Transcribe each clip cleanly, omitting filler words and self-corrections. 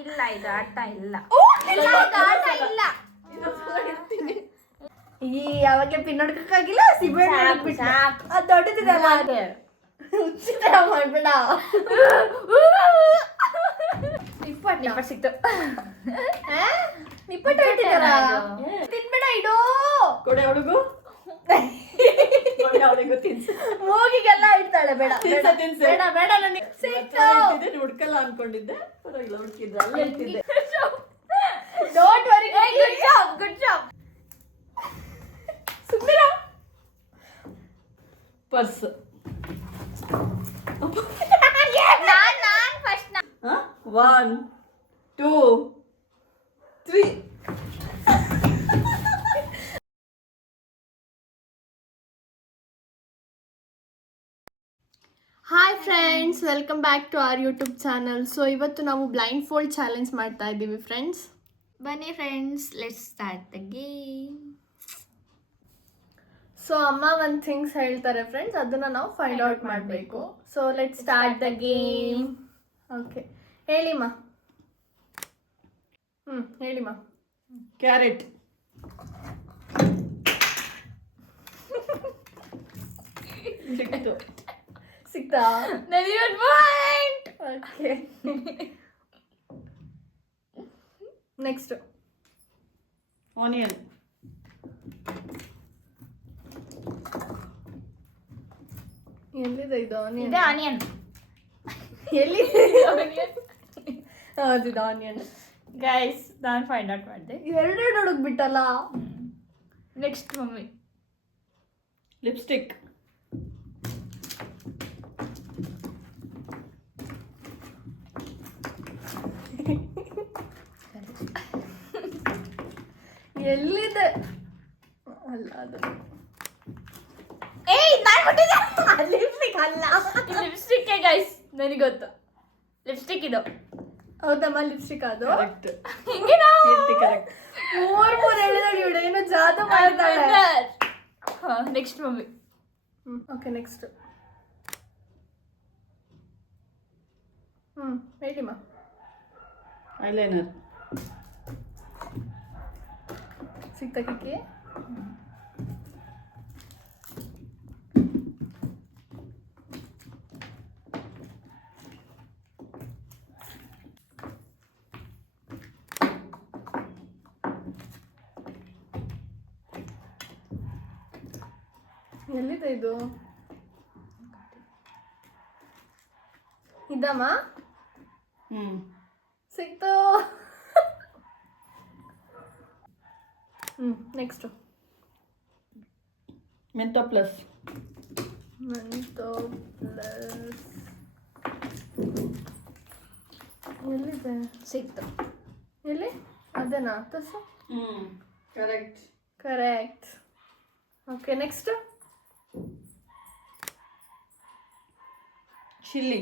ಇಲ್ಲ ಇದು ಆಟ ಇಲ್ಲ. ಈ ಯಾವಾಗ್ಲೇ ಪಿನ್ ಹೊಡ್ಕಕ್ಕಾಗಿಲ್ಲ ಸಿಗಬೇಡ ಅದು ದೊಡ್ಡದಿದಲ್ಲ ಹುಚ್ಚಿತ ಮಾಡ್ಬೇಡ. ನಿಪ್ಪಟ್ಟು ಸಿಕ್ತು. ನಿಪ್ಪಟ್ಟು ಇಟ್ಟಿದಾರ ತಿನ್ಬೇಡ ಇಡೋ ಕೊಡೆ ಹುಡುಗು ಅವಳಿಗೂ ತಿನ್ಸು. ಮೂಗಿಗೆಲ್ಲ ಇಡ್ತಾಳೆ. ಬೇಡ ತಿನ್ಸು. ಬೇಡ ಬೇಡ ನನಗೆ ಇಟ್ಟಿದ್ದೆ ಹುಡ್ಕಲ್ಲ ಅನ್ಕೊಂಡಿದ್ದೆ. ಪರವಾಗಿಲ್ಲ ಹುಡ್ಕಿದ್ರೆ ಅಲ್ಲೇ ಇಟ್ಟಿದ್ದೆ. Don't worry. Good job. ಸುಮ್ಮನೆ ಪರ್ಸ್. ನಾನ್ first. 1 2 3. Hi friends, welcome back to our YouTube channel. So ಇವತ್ತು ನಾವು ಬ್ಲೈಂಡ್ ಫೋಲ್ಡ್ ಚಾಲೆಂಜ್ ಮಾಡ್ತಾ ಇದ್ದೀವಿ ಫ್ರೆಂಡ್ಸ್. ಬನ್ನಿ friends, let's start the game. So ಅಮ್ಮ ಒಂದು ಥಿಂಗ್ಸ್ ಹೇಳ್ತಾರೆ ಫ್ರೆಂಡ್ಸ್, ಅದನ್ನ ನಾವು ಫೈಂಡ್ ಔಟ್ ಮಾಡಬೇಕು. So let's start the game. Okay, ಹೇಳಿಮ್ಮ. ಹೇಳಿಮ್ಮ. ಕ್ಯಾರೆಟ್. ಸಿಕ್ತಾ? ಪಾಯಿಂಟ್. Okay, next onion. ಎಲ್ಲಿದೆ ಇದು ಆನಿಯನ್? ಇದೆ ಆನಿಯನ್. ಎಲ್ಲಿದೆ ಆನಿಯನ್? ಹೌದು, ಇದು ಆನಿಯನ್. ಗೈಸ್, ನಾನು ಫೈಂಡ್ ಔಟ್ ಮಾಡಿದೆ. ಎರಡೆರಡು ಹುಡುಕ್ಬಿಟ್ಟಲ್ಲ. Next mummy. ಲಿಪ್ಸ್ಟಿಕ್. ಎಲ್ಲಿದೆ? ಅಲ್ಲ ಅದು. ಏಯ್, ನಾನು ಕೊಟ್ಟಿದ್ದೆ. ಲಿಪ್ಸ್ಟಿಕ್ ಅಲ್ಲ. ಲಿಪ್ಸ್ಟಿಕ್ ಗೈಸ್, ನನಗೆ ಗೊತ್ತು. ಲಿಪ್ಸ್ಟಿಕ್ ಇದು. ಹೌದಮ್ಮ, ಲಿಪ್ಸ್ಟಿಕ್ ಅದು. ಕರೆಕ್ಟ್. ಹಿಂಗೇನಾ? ಕೀರ್ತಿ ಕರೆಕ್ಟ್. ಮೂರ್ ಹೇಳಿದಾಳೆ ಇವಳು, ಏನೋ ಜಾದು ಮಾಡ್ತಾಳೆ. Next mummy. Okay, next. ಹೇಳಿಮ್ಮ. ಐಲೈನರ್. ಸಿಕ್ತಕ್ಕೆ ಎಲ್ಲಿದೆ ಇದು? ಇದಮ್ಮ ಸಿಕ್ತು. Next. Mentho plus. Mentho plus ಎಲ್ಲಿದೆ? ಸಿಕ್ತು. ಎಲ್ಲಿ? ಅದೇನಾ? ತಸು. Correct. Correct. Okay, next. Chilli.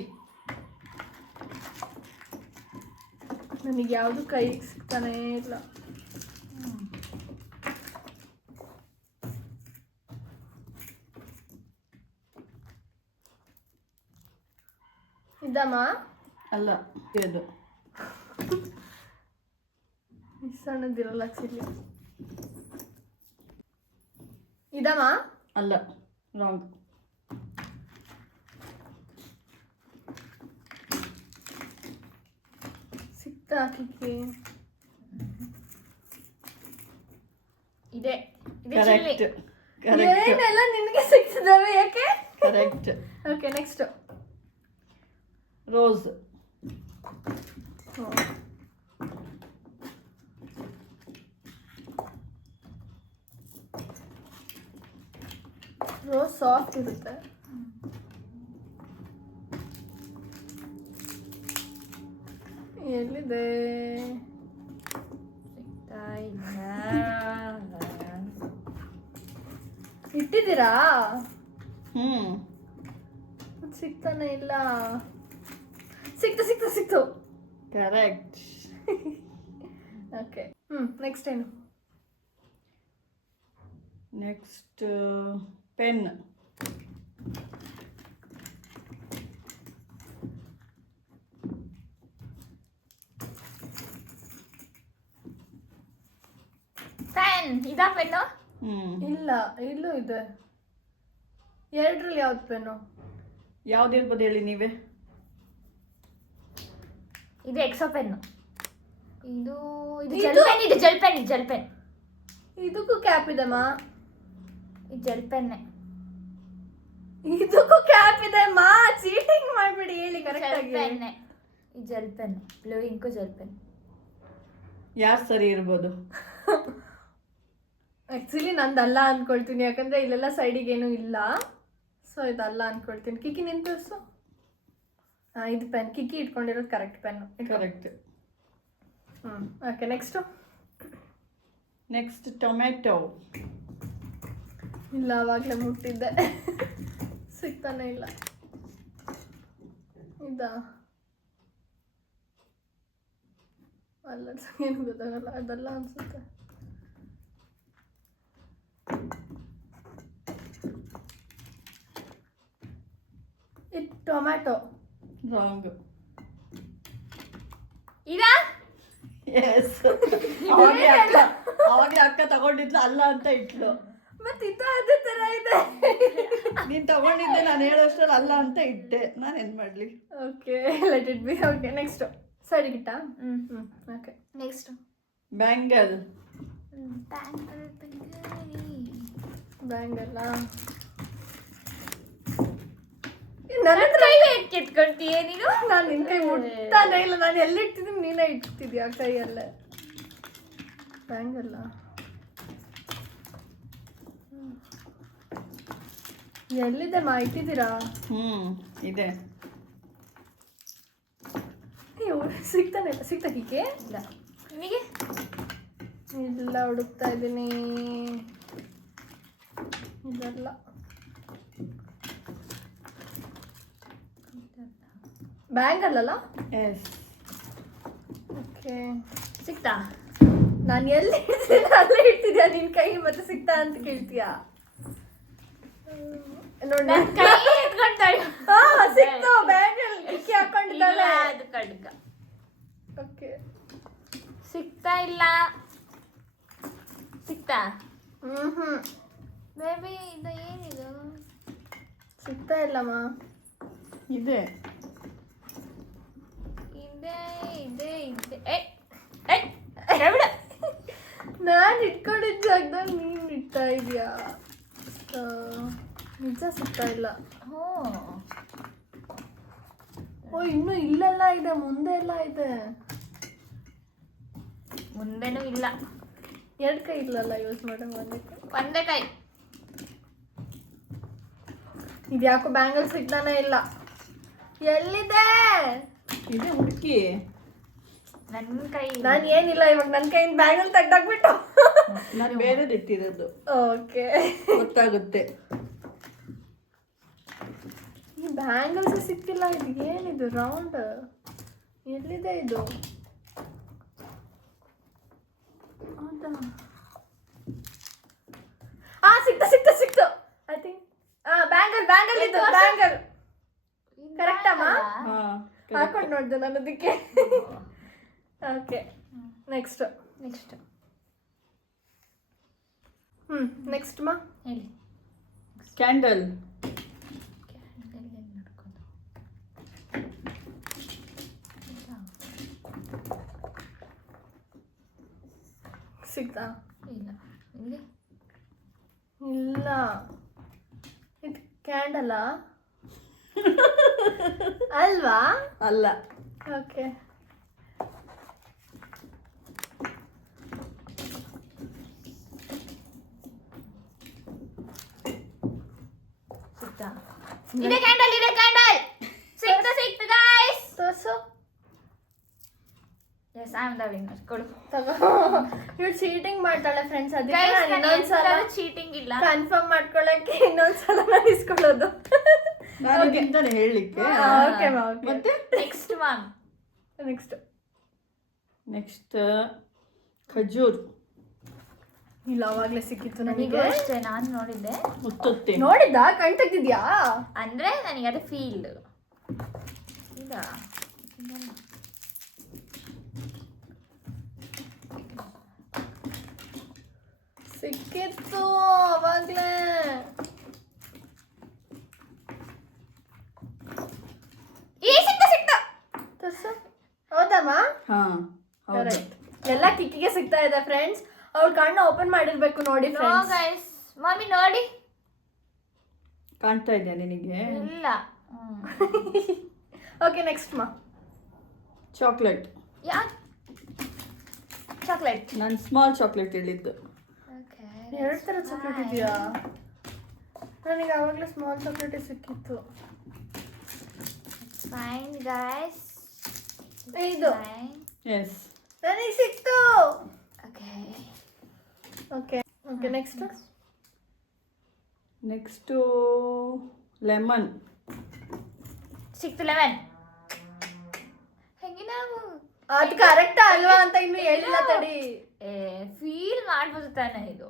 ನನಗೆ ಯಾವುದು ಕೈಗೆ ಸಿಗ್ತಾನೆ ಇಲ್ಲ. ಇದಮ್ಮ? ಅಲ್ಲ, ಇದು ಸಣ್ಣದಿರಲ್ಲ ಚಿಲ್ಲಿ. ಇದಮ್ಮ? ಅಲ್ಲ, ರಾಂಗ್. ಸಿಕ್ತಾ ಹಾಕಿಕ್ಕೆ? ಇದೆ. ಕರೆಕ್ಟ್. ಕರೆಕ್ಟ್. ಏನೆಲ್ಲ ನಿನಗೆ ಸಿಗ್ತದವೆ, ಯಾಕೆ? Correct. Okay, next. Rose. Rose soft ಇರುತ್ತೆ. ಎಲ್ಲಿದೆ? ಸಿಗ್ತಾ ಇಲ್ಲ. ಇಟ್ಟಿದ್ದೀರಾ? ಹ್ಮ್ ಸಿಗ್ತಾನೆ ಇಲ್ಲ. ಸಿಕ್ತು ಸಿಕ್ತು ಸಿಕ್ತು. ಕರೆಕ್ಟ್. ಓಕೆ, ನೆಕ್ಸ್ಟ್ ಏನು? Next pen. ಪೆನ್ ಇದಾ ಪೆನ್ನು ಇಲ್ಲ ಇಲ್ಲೂ ಇದೆ. ಎರಡರಲ್ಲಿ ಯಾವ್ದು ಪೆನ್ನು? ಯಾವ್ದಿರ್ಬೋದು ಹೇಳಿ ನೀವೇ. ಇದು ಎಕ್ಸೋ ಪೆನ್ನು. ಇದು ಇದು ಇದು- ಜೆಲ್ ಪೆನ್. ಇದು ಜೆಲ್ ಪೆನ್. ಇದು ಜೆಲ್ ಪೆನ್. ಇದಕ್ಕೂ ಕ್ಯಾಪ್ ಇದೆ ಮಾ. ಇದು ಜೆಲ್ ಪೆನ್ನೇ. ಇದಕ್ಕೂ ಕ್ಯಾಪ್ ಇದೆ ಮಾ. ಚೀಟಿಂಗ್ ಮಾಡ್ಬಿಡಿ, ಹೇಳಿ ಕರೆಕ್ಟ್ ಜೆಲ್ ಆಗಿ. ಪೆನ್ನೇ. ಇದು gel pen. Blue ink gel pen. ಯಾರು ಸರಿ ಇರ್ಬೋದು? ಆಕ್ಚುಲಿ ನಂದಲ್ಲ ಅನ್ಕೊಳ್ತೀನಿ, ಯಾಕಂದ್ರೆ ಇಲ್ಲೆಲ್ಲ ಸೈಡಿಗೆ ಏನೂ ಇಲ್ಲ. ಸೊ ಇದಲ್ಲ ಅನ್ಕೊಳ್ತೀನಿ. ಕಿಕ್ಕಿ ನಿನ್ ತೋರಿಸು. ಇದು ಪೆನ್. ಕಿಕ್ಕಿ ಇಟ್ಕೊಂಡಿರೋದು correct pen. Correct. Okay, next. Next tomato. ಇಲ್ಲ, ಅವಾಗಲೇ ಮುಟ್ಟಿದ್ದೆ. ಸಿಗ್ತಾನೆ ಇಲ್ಲ. ಇದಾ ಅಲ್ಲ, ಏನು ಗೊತ್ತಾಗಲ್ಲ. ಅದಲ್ಲ ಅನ್ಸುತ್ತೆ. ಇದು ಟೊಮ್ಯಾಟೊ. ರಾಂಗ್. ಇದಾ ಎಸ್. ಅವಾಗಲೇ ಅಕ್ಕ ತಗೊಂಡಿದ್ಲು ಅಲ್ಲ ಅಂತ ಇಟ್ಲು. ಮತ್ತೆ ಇದು ಅದೇ ತರ ಇದೆ. ನೀನ್ ತಗೊಂಡಿದ್ದೆ, ನಾನು ಹೇಳೋಷ್ಟ್ರಲ್ಲಿ ಅಲ್ಲ ಅಂತ ಇಟ್ಟೆ. ನಾನು ಏನ್ ಮಾಡ್ಲಿ? Okay, let it be. Okay, next. Side ಗಿಟ್ಟ. Okay, next bangle. ಬ್ಯಾಂಗಲ್ಲ. ನನ್ನ ಕೈ ಕೆತ್ಕೊಳ್ತೀಯ ನೀನು? ನಾನು ನಿನ್ ಕೈ ಮುಟ್ತಾನೆ ಇಲ್ಲ. ನಾನು ಎಲ್ಲಿ ಇಟ್ಟಿದ್ದೀನಿ, ನೀನೇ ಇಟ್ಟಿದ್ಯಾ ಕೈಯಲ್ಲೇ. ಬ್ಯಾಂಗಲ್ಲ. ಎಲ್ಲಿದೆ ಮಾ? ಇಟ್ಟಿದ್ದೀರಾ? ಇದೆ. ಅಯ್ಯೋ, ಸಿಗ್ತಾನೆ ಇಲ್ಲ. ಸಿಗ್ತಾ ಕಿಕ್ಕೆ? ಇಲ್ಲ. ನಿಮಗೆ ಇಲ್ಲ, ಹುಡುಕ್ತಾ ಇದ್ದೀನಿ. ಇದಲ್ಲ. ಬ್ಯಾಂಗಲ್ ಅಲ್ಲ? ಎಸ್. ಓಕೆ, ಸಿಕ್ತಾ? ನಾನು ಎಲ್ಲಿ ಇಡ್ತೀನಿ ಅಲ್ಲೇ ಇಡ್ತಿದ್ಯಾ ನಿನ್ ಕೈ, ಮತ್ತೆ ಸಿಗ್ತಾ ಅಂತ ಕೇಳ್ತೀಯಾ? ನೋಡಿ, ನನ್ನ ಕೈ ಎತ್ಕೊಂತಾಳೆ. ಸಿಕ್ತು. ಬ್ಯಾಂಗಲ್ ಕಿಕ್ಕಿ ಹಾಕೊಂಡಿದ್ದಾಳೆ. ಅದು ಕಡ್ಗ. ಓಕೆ, ಸಿಗ್ತಾ ಇಲ್ಲ. ಸಿಕ್ತಾ? ಬೇಬಿ ಇದು ಏನಿದು? ಸಿಗ್ತಾ ಇಲ್ಲಮ್ಮ. ಇದೆ. ಇದೆ ಇದೆ ಇದೆ. ಎവിടെ? ನಾನು ಇಟ್ಕೊಂಡಿದ್ದ ಜಾಗದಲ್ಲಿ ನೀನು ಇಡ್ತಾ ಇದೀಯಾ? ನಿಜ ಸಿಗ್ತಾ ಇಲ್ಲ. ಓ, ಇನ್ನು ಇಲ್ಲೆಲ್ಲ ಇದೆ, ಮುಂದೆ ಎಲ್ಲ ಇದೆ. ಮುಂದೆನೂ ಇಲ್ಲ. ಎರಡು ಕೈ ಇಲ್ಲಲ್ಲ ಯೂಸ್ ಮಾಡೋ. ಒಂದೇ ಕೈ. ಇದ್ಯಾಕೋ ಬ್ಯಾಂಗಲ್ ಸಿಗ್ತಾನೆ ಇಲ್ಲ. ಎಲ್ಲಿದೆ? ಇದೆ, ಹುಡುಕಿ. ನನ್ನ ಕೈ. ನಾನು ಏನಿಲ್ಲ, ಇವಾಗ ನನ್ನ ಕೈಯಿಂದ ಬ್ಯಾಂಗಲ್ ತೆಗ್ದಾಕ್ಬಿಟ್ಟು. ನಾನು ಬೇರೆದು ಇಟ್ಟಿರೋದು. ಓಕೆ, ಗೊತ್ತಾಗುತ್ತೆ. ಈ ಬ್ಯಾಂಗಲ್ಸ್ ಸಿಕ್ತಿಲ್ಲ. ಇದು ಏನಿದು ರೌಂಡ್? ಎಲ್ಲಿದೆ ಇದು? ಹೌದಾ? ಸಿಕ್ತು. ಐ ಥಿಂಕ್ ಬ್ಯಾಂಗಲ್ ಇದು. ಬ್ಯಾಂಗಲ್ ಕರೆಕ್ಟ್ ಅಮ್ಮ? ಹಾಕೊಂಡು ನೋಡ್ದೆ ನಾನು ಅದಕ್ಕೆ. Okay, next. ನೆಕ್ಸ್ಟ್ ಮಾ ಹೇಳಿ. ಕ್ಯಾಂಡಲ್. ಸಿಗ್ತಾ? ಇಲ್ಲ. ನಿಮಗೆ? ಇಲ್ಲ. ಇದು ಕ್ಯಾಂಡಲ ಅಲ್ವಾ? ಅಲ್ಲ. ಓಕೆ, ಸಿಕ್ತಾ? ಇದೆ ಕ್ಯಾಂಡಲ್. ಸಿಕ್ತು ಗೈಸ್. ತೋರ್ಸು. Yes, I am the winner. ಕೊಡು. ತಗೋ. ಇವಳು ಚೀಟಿಂಗ್ ಮಾಡ್ತಾಳೆ ಫ್ರೆಂಡ್ಸ್. ಅದಕ್ಕೆ ಗೈಸ್, ನಾನು ಇನ್ನೊಂದ್ಸಲ ಚೀಟಿಂಗ್ ಇಲ್ಲ. ಕನ್ಫರ್ಮ್ ಮಾಡ್ಕೊಳಕ್ಕೆ ಇನ್ನೊಂದ್ಸಲ ನಾನು ಇಸ್ಕೊಳ್ಳೋದು. ನಾನು ನಿಂತಾನೆ ಹೇಳಲಿಕ್ಕೆ. ಓಕೆ ಮತ್ತೆ ನೆಕ್ಸ್ಟ್ ಮ್ಯಾಮ್. ನೆಕ್ಸ್ಟ್ ಖಜೂರ್. ಇಲ್ಲ, ಅವಾಗ್ಲೇ ಸಿಕ್ಕಿತ್ತು ನನಗೂ ನನಗೆ. ಅಷ್ಟೇ, ನಾನು ನೋಡಿದ್ದೆ. ಮುತ್ತುತ್ತೆ. ನೋಡಿದ್ದ? ಕಣ್ ತೆಗ್ದಿದ್ಯಾ? ಅಂದ್ರೆ ನನಗೆ ಅದು ಫೀಲ್. ಇದಾ? ಸಿಕ್ಕಿತ್ತು ಅವಾಗ್ಲೇ. ಸಿಕ್ತ ತೋರ್ಸು. ಹೌದಮ್ಮ? ಹಾ ಹೌದು. ಕರೆಕ್ಟ್. ಎಲ್ಲ ಕಿಕ್ಕಿಗೆ ಸಿಗ್ತಾ ಇದೆ ಫ್ರೆಂಡ್ಸ್. ಅವ್ಳ ಕಣ್ಣು ಓಪನ್ ಮಾಡಿರ್ಬೇಕು ನೋಡಿ ಫ್ರೆಂಡ್ಸ್. ಗೈಸ್ ಮಮ್ಮಿ ನೋಡಿ. ಕಾಣ್ತಾ ಇದೆಯಾ ನಿನಗೆ? ಇಲ್ಲ. ಓಕೆ ನೆಕ್ಸ್ಟ್ ಮಾ. ಚಾಕ್ಲೇಟ್. ಯಾ ಚಾಕ್ಲೇಟ್. ನಾನು ಸ್ಮಾಲ್ ಚಾಕ್ಲೇಟ್ ಹೇಳಿದ್ದು. ಎರಡು ಥರ ಚಾಕ್ಲೇಟ್ ಇದೆಯಾ? ನನಗೆ ಆವಾಗಲೇ ಸ್ಮಾಲ್ ಚಾಕ್ಲೇಟೇ ಸಿಕ್ಕಿತ್ತು. Fine guys. ಇದು ಎಸ್. ನನಗೆ ಸಿಕ್ತು. Okay okay okay next. Next lemon. ಸಿಕ್ತು ಲೆಮನ್. ಹೆಂಗೆ ನಾವು ಅದು ಕರೆಕ್ಟ್ ಅಲ್ವಾ ಅಂತ ಇನ್ನು ಹೇಳಿಲ್ಲ ತಡಿ. ಫೀಲ್ ಮಾಡ್ಬೋದು ತಾನೆ ಇದು.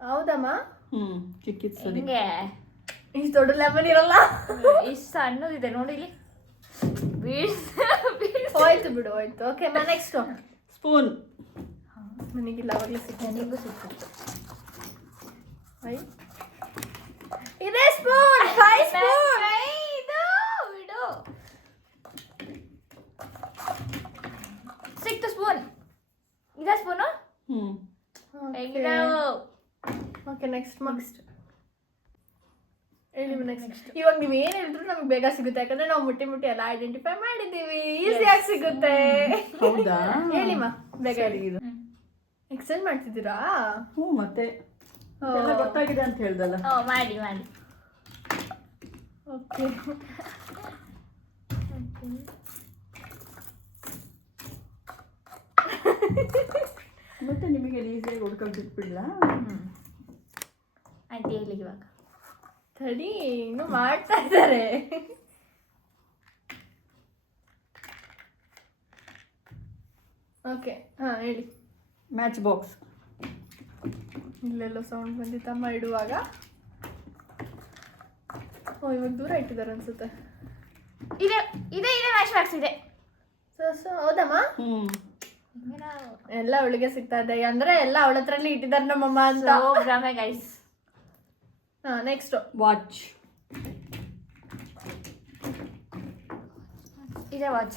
ಹೌದಮ್ಮ? ಚಿಕ್ಕಿದ್ ಸರಿ. ಹಿಂಗೆ ಇಷ್ಟು ದೊಡ್ಡ ಲೆಮನ್ ಇರಲ್ಲ. ಇಷ್ಟು ಸಣ್ಣದಿದೆ ನೋಡಿ ಇಲ್ಲಿ. ಹೋಯ್ತು ಬಿಡು ಹೋಯ್ತು. ಓಕೆ ಮಾ ನೆಕ್ಸ್ಟ್. ಸ್ಪೂನ್. ನನಗಿಲ್ಲ ಅವಾಗಲೇ ಸಿಕ್ಕಿತ್ತು. ನನಗೂ ಸಿಕ್ಕಿತ್ತು. ಇದೇ ಸ್ಪೂನ್. 5 ಸ್ಪೂನ್. ಇದು ಬಿಡು. ಸಿಕ್ತು ಸ್ಪೂನ್. ಇದ ಸ್ಪೂನು. ಹೆಂಗಿದಾವು? ಓಕೆ ನೆಕ್ಸ್ಟ್ ನೆಕ್ಸ್ಟ್ ಹೇಳಿ ನೆಕ್ಸ್ಟ್. ಇವಾಗ ನೀವು ಏನು ಹೇಳಿದ್ರು ನಮ್ಗೆ ಬೇಗ ಸಿಗುತ್ತೆ, ಯಾಕಂದ್ರೆ ನಾವು ಮುಟ್ಟಿ ಮುಟ್ಟಿ ಎಲ್ಲ ಐಡೆಂಟಿಫೈ ಮಾಡಿದ್ದೀವಿ. ಈಸಿಯಾಗಿ ಸಿಗುತ್ತೆ. ಹೌದಾ? ಹೇಳಿಮ್ಮ ಬೇಗ ಹೇಳಿ. ಇದು ಎಕ್ಸೆಲ್ ಮಾಡ್ತಿದ್ದೀರಾ? ಮತ್ತೆ ಎಲ್ಲ ಗೊತ್ತಾಗಿದೆ ಅಂತ ಹೇಳ್ದಲ್ಲ. ಮಾಡಿ ಮಾಡಿ. ಓಕೆ ಮತ್ತೆ ನಿಮಗೆ ಈಸಿಯಾಗಿ ಹುಡ್ಕೊಂಡು ಬಿಟ್ಬಿಡ್ಲ? ಆಯ್ತು ಹೇಳಿ ಇವಾಗ. ತಡಿ ಇನ್ನು ಮಾಡ್ತಾ ಇದ್ದಾರೆ. ಓಕೆ ಹಾಂ ಹೇಳಿ. Match box. ಇಲ್ಲೆಲ್ಲೋ ಸೌಂಡ್ ಬಂದಿತ್ತಮ್ಮ ಇಡುವಾಗ. ಓ ಇವಾಗ ದೂರ ಇಟ್ಟಿದ್ದಾರೆ ಅನ್ಸುತ್ತೆ. ಇದೆ ಇದೆ ಇದೆ ಮ್ಯಾಚ್ ಬಾಕ್ಸ್ ಇದೆ. ಸೊ ಹೌದಮ್ಮ? ಎಲ್ಲ ಅವಳಿಗೆ ಸಿಗ್ತಾ ಇದೆ ಅಂದ್ರೆ ಎಲ್ಲ ಅವಳ ಹತ್ರನೇ ಇಟ್ಟಿದ್ದಾರೆ ನಮ್ಮಮ್ಮ ಅಂತ. ಗ್ರಾಮೆ ಗೈಸ್. ಹಾಂ ನೆಕ್ಸ್ಟ್. ವಾಚ್. ಇದೆ ವಾಚ್.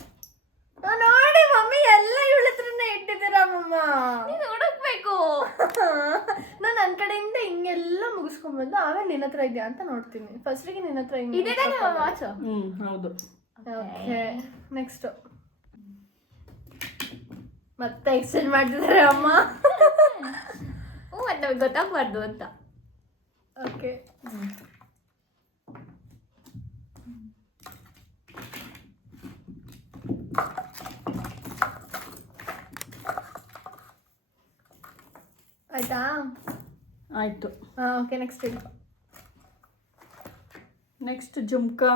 ನೋಡಿ ಮಮ್ಮಿ ಎಲ್ಲ ಇವಳ ಹತ್ರನೇ ಇಟ್ಟಿದ್ದೀರಾ ಮಮ್ಮ. ನೀನು ಹುಡುಕ್ಬೇಕು. ನಾನು ನನ್ನ ಕಡೆಯಿಂದ ಹಿಂಗೆಲ್ಲ ಮುಗಿಸ್ಕೊಂಡ್ಬಂದು ಆಮೇಲೆ ನಿನ್ನ ಹತ್ರ ಇದೆಯಾ ಅಂತ ನೋಡ್ತೀನಿ. ಫಸ್ಟಿಗೆ ನಿನ್ನ ಹತ್ರ ಹಿಂಗೆ ಇದೆ ತಾನೇ ವಾಚ್. ಹೌದು. Okay next. ಮತ್ತೆ ಎಕ್ಸ್ಚೇಂಜ್ ಮಾಡ್ತಿದ್ದಾರೆ ಅಮ್ಮ. ಮತ್ತೆ ನಮಗೆ ಗೊತ್ತಾಗ್ಬಾರ್ದು ಅಂತ. ಓಕೆ ಆಯ್ತಾ? ಆಯ್ತು. ಹಾಂ ಓಕೆ ನೆಕ್ಸ್ಟ್ ಹೇಳಿ. ನೆಕ್ಸ್ಟ್ ಜುಮ್ಕಾ.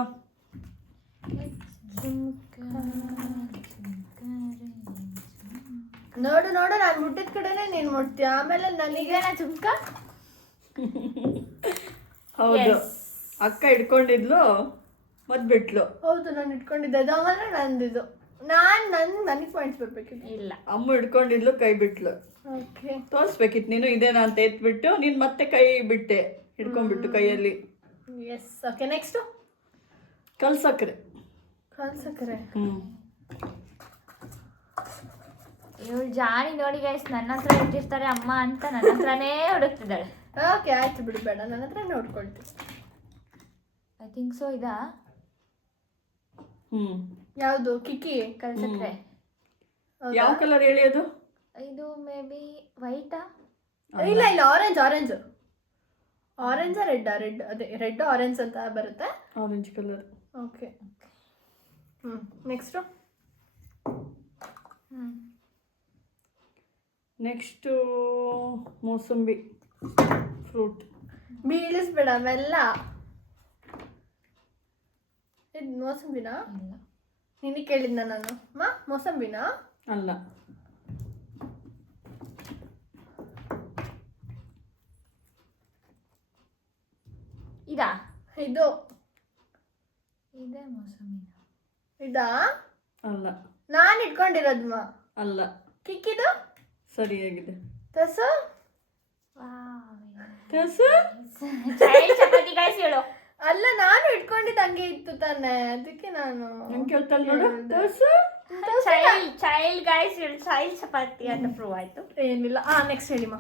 ನೋಡು ನೋಡು ನಾನು ಮುಟ್ಟಿದ ಕಡೆನೇ ನೀನು ಮುಟ್ತೀಯ, ಆಮೇಲೆ ನನಗೆ ಜುಮ್ಕ. ಹೌದು. ಅಕ್ಕ ಇಟ್ಕೊಂಡಿದ್ಲು ಮತ್ ಬಿಟ್ಲು. ಹೌದು ನಾನು ಇಟ್ಕೊಂಡಿದ್ದೆ. ಇದು ಆಮೇಲೆ ನಂದಿದು. ನನಗೆ ಪಾಯಿಂಟ್ಸ್ ಬರ್ಬೇಕಿತ್ತು. ಇಲ್ಲ ಅಮ್ಮ ಇಟ್ಕೊಂಡಿದ್ಲು ಕೈ ಬಿಟ್ಲು. ಓಕೆ ತೋರಿಸ್ಬೇಕಿತ್ತು ನೀನು ಇದೇನಾ ಅಂತ ಎತ್ಬಿಟ್ಟು ನೀನು ಮತ್ತೆ ಕೈ ಬಿಟ್ಟೆ ಹಿಡ್ಕೊಂಡ್ಬಿಟ್ಟು ಕೈಯಲ್ಲಿ. Yes okay next. ಕಲ್ಸಕ್ರೆ. ಕಲ್ಸಕ್ರೆ. ಇವಳು ಜಾಣಿ ನೋಡಿ ಗೈಸ್. ನನ್ನ ಹತ್ರ ಇಟ್ಟಿರ್ತಾರೆ ಅಮ್ಮ ಅಂತ ನನ್ನ ಹತ್ರನೇ ಹುಡುಕ್ತಿದ್ದಾಳೆ. ಓಕೆ ಆಯ್ತು ಬಿಡು, ಬೇಡ ನನ್ನ ಹತ್ರ ನೋಡ್ಕೊಳ್ತೀನಿ. I think so. ಇದಾ ಯಾವುದು? ಕಿಕ್ಕಿ ಕಲ್ಸಕ್ರೆ. ಯಾವ ಕಲರ್ ಹೇಳಿ ಅದು? ಇದು ಮೇ ಬಿ ವೈಟಾ? ಇಲ್ಲ ಇಲ್ಲ ಆರೆಂಜ್ ಆರೆಂಜ್ ಆರೆಂಜ್ ರೆಡ್ ಅದೇ ರೆಡ್ ಆರೆಂಜ್ ಅಂತ ಬರುತ್ತೆ. Orange colour. Okay next. Next mosambi fruit. ಬೀಳಿಸ್ಬೇಡ ಮೆಲ್ಲ. ಇದು ಮೋಸಂಬಿನಾ? ನಿನಗೆ ಕೇಳಿದ್ನ ನಾನು. ಮೋಸಂಬಿನಾ? ಅಲ್ಲ. ಇದಾ? ಇದು ಇದೆ ಮೋಸಂಬಿನ. ಇದಾ? ಅಲ್ಲ. ನಾನು ಇಟ್ಕೊಂಡಿರೋದು ಅಲ್ಲ. ಕಿಕ್ಕಿದು ಸರಿಯಾಗಿದೆ. ತಸು. ಚೈಲ್ಡ್ ಚಪಾತಿ ಗೈಸ್ ಹೇಳು. ಅಲ್ಲ ನಾನು ಇಟ್ಕೊಂಡಿದ್ದು ಹಂಗೆ ಇತ್ತು ತಾನೆ, ಅದಕ್ಕೆ ನಾನು ನನ್ ಕೇಳ್ತಾಳೆ ನೋಡು ತೋರ್ಸು. ಚೈಲ್ಡ್ ಗೈಸ್ ಹೇಳು, ಚೈಲ್ಡ್ ಚಪಾತಿ ಅಂತ ಪ್ರೂವ್ ಆಯ್ತು. ಏನಿಲ್ಲ. ನೆಕ್ಸ್ಟ್ ಹೇಳಿಮ್ಮ.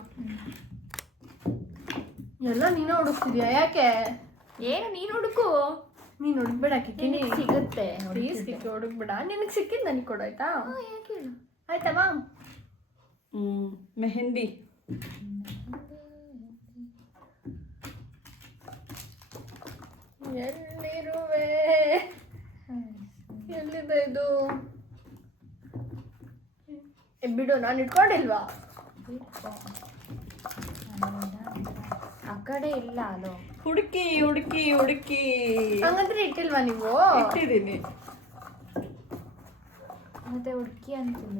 ಎಲ್ಲ ನೀನು ಹುಡುಕ್ತಿದ್ಯಾ? ಯಾಕೆ? ಏನು ನೀನು ಹುಡುಕು, ನೀನು ಹುಡುಕ್ಬೇಡ ಕಿಕ್ಕಿ, ನಿನಗೆ ಸಿಗುತ್ತೆ. ಪ್ಲೀಸ್ ಕಿಕ್ಕಿ ಹುಡುಕ್ಬೇಡ. ನಿನಗೆ ಸಿಕ್ಕಿದ್ದು ನನಗೆ ಕೊಡು ಆಯ್ತಾ? ಯಾಕೆ ಹೇಳು. ಆಯ್ತಮ್ಮ. ಮೆಹಂದಿ. ಎಲ್ಲಿರುವೆ? ಎಲ್ಲಿದೆ ಇದು? ಬಿಡು, ನಾನು ಇಟ್ಕೊಂಡಿಲ್ವಾ? ಆ ಕಡೆ ಇಲ್ಲ ಅಲೋ. ಹುಡುಕಿ ಹುಡುಕಿ ಹುಡುಕಿ. ಹಂಗಂದ್ರೆ ಇಟ್ಟಿಲ್ವಾ ನೀವು? ಇಟ್ಟಿದ್ದೀನಿ. ಮತ್ತೆ ಹುಡುಕಿ ಅಂತಿಲ್ಲ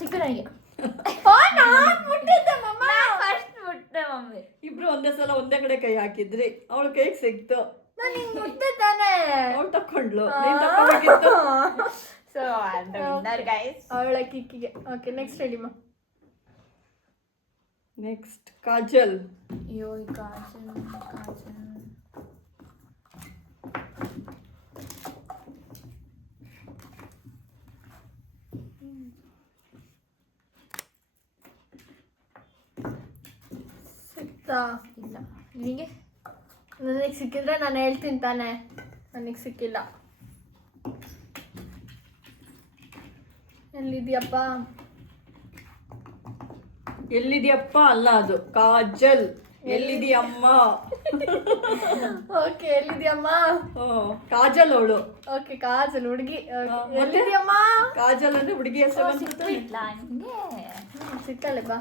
ಸಿಕ್ಕು ನನಗೆ. ಫಸ್ಟ್ ಬಿಟ್ಟೆ ಮಮ್ಮಿ. ಇಬ್ರು ಒಂದೇ ಸಲ ಒಂದೇ ಕಡೆ ಕೈ ಹಾಕಿದ್ರಿ, ಅವಳ ಕೈಗೆ ಸಿಕ್ತು. ನಾನು ಹಿಂಗ್ ಮುಟ್ದೆ ತಾನೆ. ಅವಳು ತಕೊಂಡ್ಲು, ನೀನ್ ತಕೊಂಡ್ಬೇಕಿತ್ತು. So winner guys. ಅವಳ ಕಿಕ್ಕಿಗೆ. ಓಕೆ, ನೆಕ್ಸ್ಟ್ ಹೇಳಿಮ್ಮ. ನೆಕ್ಸ್ಟ್ ಕಾಜಲ್. ಅಯ್ಯೋ ಈ ಕಾಜಲ್ ಕಾಜಲ್. ಸಿಕ್ತಾ? ಇಲ್ಲ ನಿನಗೆ? ನನಗೆ ಸಿಕ್ಕಿದ್ರೆ ನಾನು ಹೇಳ್ತೀನಿ ತಾನೆ. ನನಗೆ ಸಿಕ್ಕಿಲ್ಲ. ಎಲ್ಲಿದ್ಯಪ್ಪ? ಎಲ್ಲಿದ್ಯಪ್ಪ ಅಲ್ಲ, ಅದು ಕಾಜಲ್. ಎಲ್ಲಿದ್ಯಮ್ಮ? ಓಕೆ, ಎಲ್ಲಿದ್ಯಮ್ಮ? ಕಾಜಲ್ ಅವಳು. ಓಕೆ, ಕಾಜಲ್ ಹುಡುಗಿ. ಮತ್ತೆ? ಎಲ್ಲಿದ್ಯಮ್ಮ? ಕಾಜಲ್ ಅಂದ್ರೆ ಹುಡುಗಿ ಹೆಸರು. ಇಲ್ಲ ನಿನಗೆ ಸಿಕ್ಕಳೆ ಬಾ.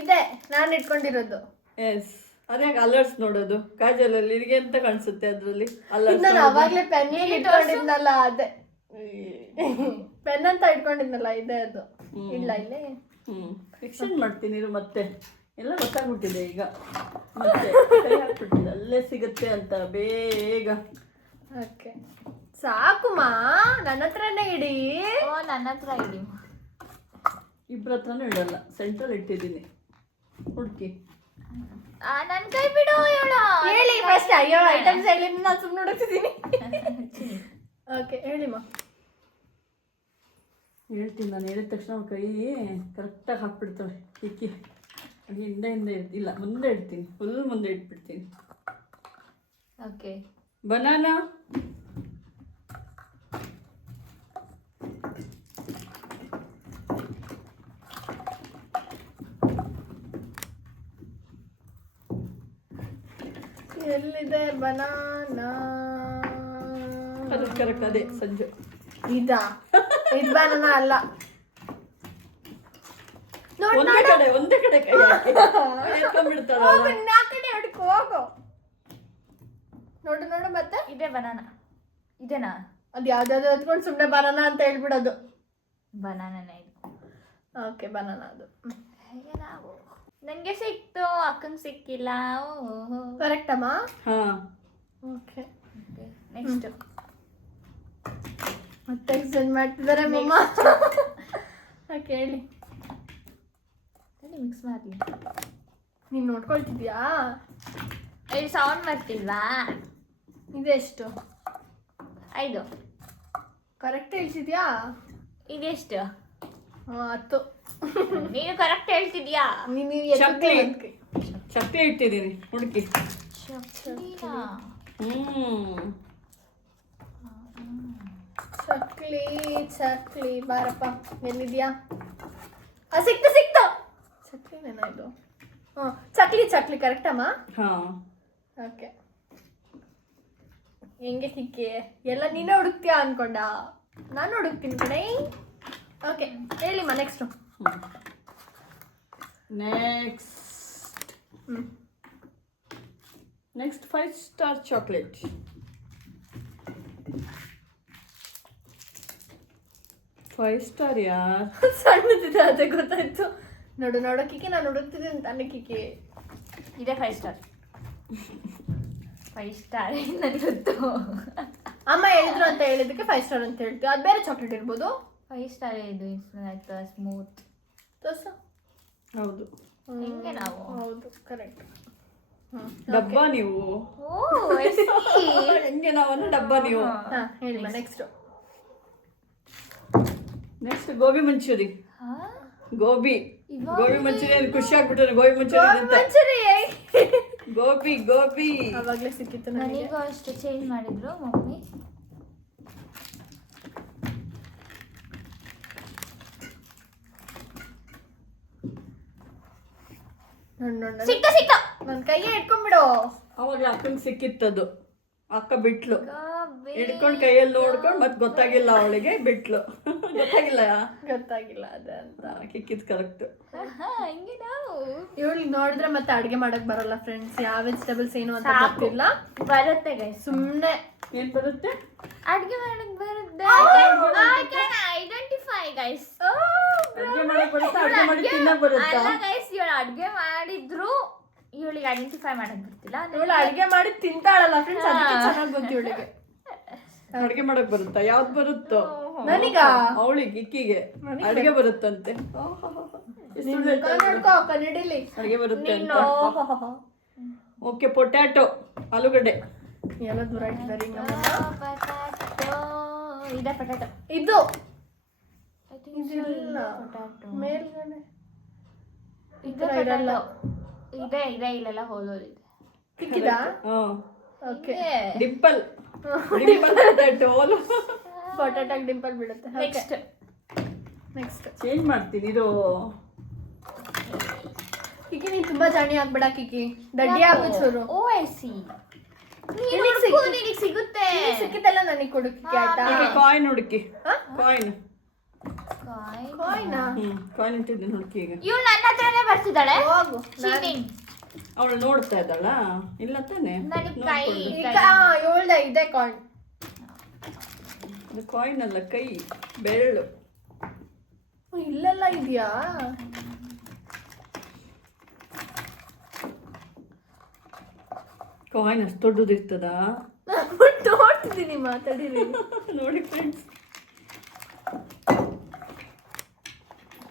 ಇದೆ ನಾನು ಇಟ್ಕೊಂಡಿರೋದು. ಎಸ್, ಅದೇ ಕಲರ್ಸ್ ನೋಡೋದು ಕಾಜಲ್ ಅಲ್ಲಿ ನಿನಗೆ ಎಂತ ಕಾಣಿಸುತ್ತೆ ಅದ್ರಲ್ಲಿ? ನಾನು ಅವಾಗ್ಲೇ ಪೆನ್ ಇಟ್ಕೊಂಡಿದ್ನಲ್ಲ, ಅದೇ ಪೆನ್ ಅಂತ ಇಟ್ಕೊಂಡಿದ್ನಲ್ಲ, ಇದೆ ಅದು. ಇಲ್ಲ ಇಲ್ಲೇ ಎಕ್ಸ್ಚೇಂಜ್ ಮಾಡ್ತೀನಿ ಇರು. ಮತ್ತೆ ಎಲ್ಲ ಗೊತ್ತಾಗ್ಬಿಟ್ಟಿದೆ ಈಗ. ಮತ್ತೆ ಕೈ ಹಾಕ್ಬಿಟ್ಟಿದೆ, ಅಲ್ಲೇ ಸಿಗುತ್ತೆ ಅಂತ ಬೇಗ. ಓಕೆ ಸಾಕುಮಾ, ನನ್ನ ಹತ್ರನೇ ಇಡಿ. ಓ ನನ್ನ ಹತ್ರ ಇಡಿ. ಇಬ್ರ ಹತ್ರನೂ ಇಡಲ್ಲ, ಸೆಂಟ್ರಲ್ ಇಟ್ಟಿದ್ದೀನಿ. ಹುಡುಕಿ. ನನ್ನ ಕೈ ಬಿಡು ಹೇಳು. ಹೇಳಿ ಫಸ್ಟ್. ಅಯ್ಯೋ ಐಟಮ್ಸ್ ಹೇಳಿ, ನಾನು ಸುಮ್ಮನೆ ನೋಡುತ್ತಿದ್ದೀನಿ. ಓಕೆ ಹೇಳಿಮ್ಮ. ಹೇಳ್ತೀನಿ, ನಾನು ಹೇಳಿದ ತಕ್ಷಣ ಅವ್ಳ ಕೈ ಕರೆಕ್ಟಾಗಿ ಹಾಕ್ಬಿಡ್ತಾಳೆ. ಇಕ್ಕಿ ಹಿಂದೆ ಇಲ್ಲ, ಮುಂದೆ ಇಡ್ತೀನಿ, ಫುಲ್ ಮುಂದೆ ಇಟ್ಬಿಡ್ತೀನಿ. Okay banana. ಎಲ್ಲಿದೆ ಬನಾನಾ? ಅದು ಕರೆಕ್ಟ್, ಅದೇ ಸಂಜು. ಇದಾ? ಇದು ಬನಾನಾ ಅಲ್ಲ. ಒಂದೇ ಕಡೆ ಕೈ ಹಾಕಿ ಎತ್ಕೊಂಡ್ಬಿಡ್ತಾಳೆ. ಹೋಗು. ನೋಡು ನೋಡು. ಮತ್ತೆ ಇದೆ ಬನಾನಾ. ಇದೆನಾ? ಅದು ಯಾವ್ದಾದ್ರು ಎತ್ಕೊಂಡು ಸುಮ್ಮನೆ ಬನಾನಾ ಅಂತ ಹೇಳ್ಬಿಡೋದು. ಬನಾನಾನೇ ಇದು. ಓಕೆ, ಬನಾನಾ ಅದು. ನನಗೆ ಸಿಕ್ತು, ಅಕ್ಕಂಗೆ ಸಿಕ್ಕಿಲ್ಲ. ಕರೆಕ್ಟ್ ಅಮ್ಮ? ಹಾಂ. ಓಕೆ, ನೆಕ್ಸ್ಟ್ ಮತ್ತೆ ಎಕ್ಸ್ಚೇಂಜ್ ಮಾಡ್ತಿದ್ದಾರೆ ಮಮ್ಮ. ಓಕೆ ಹೇಳಿ. ಮಿಕ್ಸ್ ಮಾಡಲಿ. ನೀನು ನೋಡ್ಕೊಳ್ತಿದ್ಯಾ? ಇಲ್ಲಿ ಸೌಂಡ್ ಬರ್ತಿಲ್ವಾ? ಇದೆಷ್ಟು? 5. ಕರೆಕ್ಟ್ ಹೇಳ್ತಿದ್ಯಾ? ಇದೆಷ್ಟು? 10. ನೀನು ಕರೆಕ್ಟ್ ಹೇಳ್ತಿದ್ಯಾ? ನೀನು ಚಕ್ಲಿ ಇಟ್ಟಿದ್ದೀನಿ, ಹುಡುಕಿ. ಚಕ್ಲಿ ಬಾರಪ್ಪ. ಎಲ್ಲಿದ್ಯಾ? ಸಿಕ್ತು ಸಿಕ್ತು. ಚಕ್ಲಿನೇನಾ ಇದು? ಚಕ್ಲಿ ಕರೆಕ್ಟ್ ಅಮ್ಮ? ಹಾಂ. ಓಕೆ. ಹೆಂಗೆ ಸಿಕ್ಕಿ? ಎಲ್ಲ ನೀನೇ ಹುಡುಕ್ತೀಯಾ ಅನ್ಕೊಂಡ? ನಾನು ಹುಡುಕ್ತೀನಿ ಕಡೆ. ಓಕೆ ಹೇಳಿಮ್ಮ. Next. Next 5 star chocolate. 5 star ಯಾರ್? ಸಣ್ಣದಿದೆ, ಅದೇ ಗೊತ್ತಾಯ್ತು. ನೋಡು ಕಿಕ್ಕಿ, ನಾನು ಹುಡುಕ್ತಿದ್ದೀನಿ ತಾನೆ ಕಿಕ್ಕಿ. ಇದೆ 5 ಸ್ಟಾರ್. 5 ಸ್ಟಾರ್ ನನಗೆ ಗೊತ್ತು. ಅಮ್ಮ ಹೇಳಿದ್ರು ಅಂತ ಹೇಳಿದಕ್ಕೆ 5 ಸ್ಟಾರ್ ಅಂತ ಹೇಳ್ತೀವಿ. ಅದು ಬೇರೆ ಚಾಕ್ಲೇಟ್ ಇರ್ಬೋದು. 5 ಸ್ಟಾರ್ ಇದು. ಸ್ಮೂತ್ ತೋರ್ಸು. ಹೌದು. ಹಿಂಗೆ ನಾವು. ಹೌದು ಕರೆಕ್ಟ್. ಡಬ್ಬ ನೀವು. ಓ I see. ಹೆಂಗೆ ನಾವನ್ನ ಡಬ್ಬ ನೀವು. ಹಾ ಹೇಳಿ ನೆಕ್ಸ್ಟ್. ನೆಕ್ಸ್ಟ್ ಗೋಬಿ ಮಂಚೂರಿ. ಹಾ? ಗೋಬಿ ಇವಾಗ ಗೋಬಿ ಮಂಚೂರಿಯನ್ ಖುಷಿ ಆಗ್ಬಿಟ್ಟೆ ಗೋಬಿ ಮಂಚೂರಿಯನ್ ಅಂತ. ಗೋಬಿ ಗೋಬಿ ಅವಾಗಲೇ ಸಿಕ್ಕಿತ್ತು ನನಗೆ. ನನಗೂ ಅಷ್ಟು ಚೇಂಜ್ ಮಾಡಿದ್ರು ಮಮ್ಮಿ. ಸಿಕ್ತ ನನ್ನ ಕೈಯೇ ಇಟ್ಕೊಂಡ್ಬಿಡು. ಅವಾಗ ಅಕ್ಕಂಗೆ ಸಿಕ್ಕಿತ್ತದು. ಅಕ್ಕ ಬಿಟ್ಲು, ಗೋಬಿ. ಹಿಡ್ಕೊಂಡು ಕೈಯಲ್ಲಿ ನೋಡ್ಕೊಂಡು ಮತ್ತೆ ಗೊತ್ತಾಗಿಲ್ಲ ಅವಳಿಗೆ, ಬಿಟ್ಲು. ಗೊತ್ತಾಗಿಲ್ಲ ಅದ ಅಂತ. ಕಿಕ್ಕಿದ್ ಕರೆಕ್ಟ್. ಹಿಂಗೆ ನಾವು ಇವಳಿಗೆ ನೋಡಿದ್ರೆ ಮತ್ತೆ ಅಡ್ಗೆ ಮಾಡಕ್ ಬರಲ್ಲ ಫ್ರೆಂಡ್ಸ್. ಯಾವ ವೆಜಿಟೇಬಲ್ಸ್ ಏನು ಅಂತ ಸಾಕು. ಗೊತ್ತಿಲ್ಲ. ಬರುತ್ತೆ ಗೈಸ್. ಸುಮ್ನೆ ಏನ್ ಬರುತ್ತೆ? ಅಡ್ಗೆ ಮಾಡಕ್ ಬರುತ್ತೆ. I can identify guys. ಅಡ್ಗೆ ಮಾಡಕ್ ಬರುತ್ತಾ? ಅಡ್ಗೆ ಮಾಡಿ ತಿನ್ನಕ್ ಬರುತ್ತಾ? ಅಲ್ಲ ಗೈಸ್, ಇವಳು ಅಡ್ಗೆ ಮಾಡಿದ್ರು ಇವಳಿಗೆ ಐಡೆಂಟಿಫೈ ಮಾಡಕ್ ಬರ್ತಿಲ್ಲ. ಇವಳು ಅಡ್ಗೆ ಮಾಡಿ ತಿಂತಾಳಲ್ಲ ಫ್ರೆಂಡ್ಸ್, ಅದಕ್ಕೆ ಚೆನ್ನಾಗಿ ಗೊತ್ತು ಇವಳಿಗೆ. ಅಡ್ಗೆ ಮಾಡಕ್ ಬರುತ್ತಾ? ಯಾವ್ದು ಬರುತ್ತೋ ನನಗ ಅವಳಿಗೆ ಇಕ್ಕಿಗೆ ಅಡ್ಗೆ ಬರುತ್ತಂತೆ. ನೋಡ್ಕೋ ಕನ್ನಡಿಲಿ ಅಡ್ಗೆ ಬರುತ್ತೆ ಅಂತ. ಓಕೆ, ಪೊಟ್ಯಾಟೊ, ಆಲೂಗಡ್ಡೆ. ಎಲ್ಲ ದೂರ ಇಟ್ಟಿದ್ದಾರೆ ಪಟಾಟೋ. ಇದೆ ಪಟಾಟೋ. ಇದು ಇದಿಲ್ಲ. ಮೇಲ್ಗಡೆ ಇದೆ ಇರಲ್ಲ. ಇದೆ ಇದೆ ಇಲ್ಲೆಲ್ಲ ಹೋಲೋದಿದೆ. ಸಿಕ್ಕಿದ. Hmm, okay dimple potato. Potato dimple ಬಿಡುತ್ತೆ. ನೆಕ್ಸ್ಟ್ ನೆಕ್ಸ್ಟ್ ಚೇಂಜ್ ಮಾಡ್ತೀನಿ ಇದು. ಕಿಕಿ ನೀನ್ ತುಂಬಾ ಜಾಣಿ ಆಗ್ಬೇಡ ಕಿಕಿ, ದಡ್ಡಿ ಆಗುತ್ತೆ ಚೂರು. ಓ ಐ ಸಿ. ನಿನಗೆ ಸಿಗುತ್ತೆ. ಸಿಕ್ಕಿದ್ದೆಲ್ಲ ನನಗೆ ಕೊಡು ಕಿಕಿ, ಆಯ್ತಾ? ಕಾಯಿನ್ ಹುಡುಕಿ. ಕಾಯಿನ್ ಕಾಯಿನಾ? ಕಾಯಿನ್ ಇಟ್ಟಿದ್ದೀನಿ ಹುಡುಕಿ. ಈಗ ಇವಳು ನನ್ನ ಹತ್ರನೇ ಬರ್ತಿದ್ದಾಳೆ. ಹೋಗು. ಚೀಟಿಂಗ್. ಅವಳು ನೋಡ್ತಾ ಇದ್ದಾಳ, ಇಲ್ಲ ತಾನೆ? ನನಗೆ ಕೈ ಈಗ ಇವಳ್ದೆ ಇದೆ ಕಾಯಿನ್. ಅದು ಕಾಯಿನ್ ಅಲ್ಲ, ಕೈ, ಬೆರಳು. ಇಲ್ಲೆಲ್ಲ ಇದೆಯಾ? ಕಾಯಿನ್ ಅಷ್ಟು ದೊಡ್ಡದಿರ್ತದ? ನೋಡ್ತಿದ್ದೀನಿ, ಮಾತಾಡಿರಿ. ನೋಡಿ ಫ್ರೆಂಡ್ಸ್,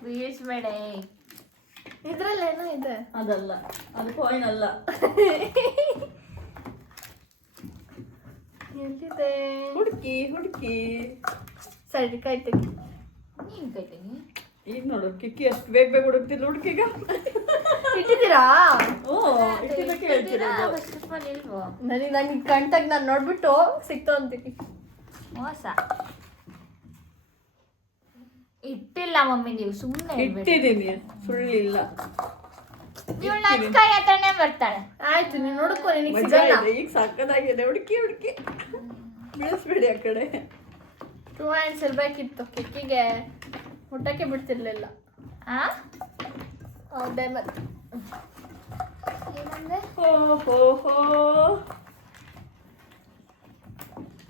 ಬೀಳ್ಸ್ಬೇಡ. ಇದ್ರಲ್ಲೇನೋ ಇದೆ. ಅದಲ್ಲ, ಅದು ಕಾಯಿನ್ ಅಲ್ಲ. ಎಲ್ಲಿದೆ? ಹುಡುಕಿ ಹುಡುಕಿ. ಸರಿ ಕೈ ತೆಗಿ. ನೀನ್ ಕೈ ತೆಗಿ. ಈಗ ನೋಡು ಕಿಕ್ಕಿ ಎಷ್ಟು ಬೇಗ ಬೇಗ ಹುಡುಕ್ತಿಲ್ಲ ಹುಡುಕಿಗ. ಇಟ್ಟಿದ್ದೀರಾ? ಓ, ಇಟ್ಟಿದ್ದಕ್ಕೆ ಹೇಳ್ತಿರೋದು. ಫಸ್ಟ್ ಆಫ್ ಆಲ್ ಇಲ್ವೋ? ನನಗೆ ಕಂಟಾಗ ನಾನು ನೋಡ್ಬಿಟ್ಟು ಸಿಕ್ತು ಅಂತೀನಿ. ಮೋಸ. ಇಟ್ಟಿಲ್ಲ ಮಮ್ಮಿ, ನೀವು ಸುಮ್ಮನೆ ಇಟ್ಟಿದ್ದೀನಿ, ಸುಳ್ಳಿಲ್ಲ. ಇವಳು ನನ್ನ ಕೈ ಹತ್ರನೇ ಬರ್ತಾಳೆ. ಆಯ್ತು, ನೀನು ನೋಡ್ಕೊ, ನಿನಗೆ ಮಜಾ ಸಿಗಲ್ಲ. ಇದೆ. ಈಗ ಸಕ್ಕದಾಗಿದೆ. ಹುಡುಕಿ ಹುಡುಕಿ, ಬೀಳಿಸ್ಬೇಡಿ ಆ ಕಡೆ. 2 hands ಇರ್ಬೇಕಿತ್ತು. ಕಿಕ್ಕಿಗೆ ಊಟಕ್ಕೆ ಬಿಡ್ತಿರ್ಲಿಲ್ಲ. ಆ ಹೌದೇ ಮತ್ತೆ. ಏನಂದ್ರೆ ಓಹೋ,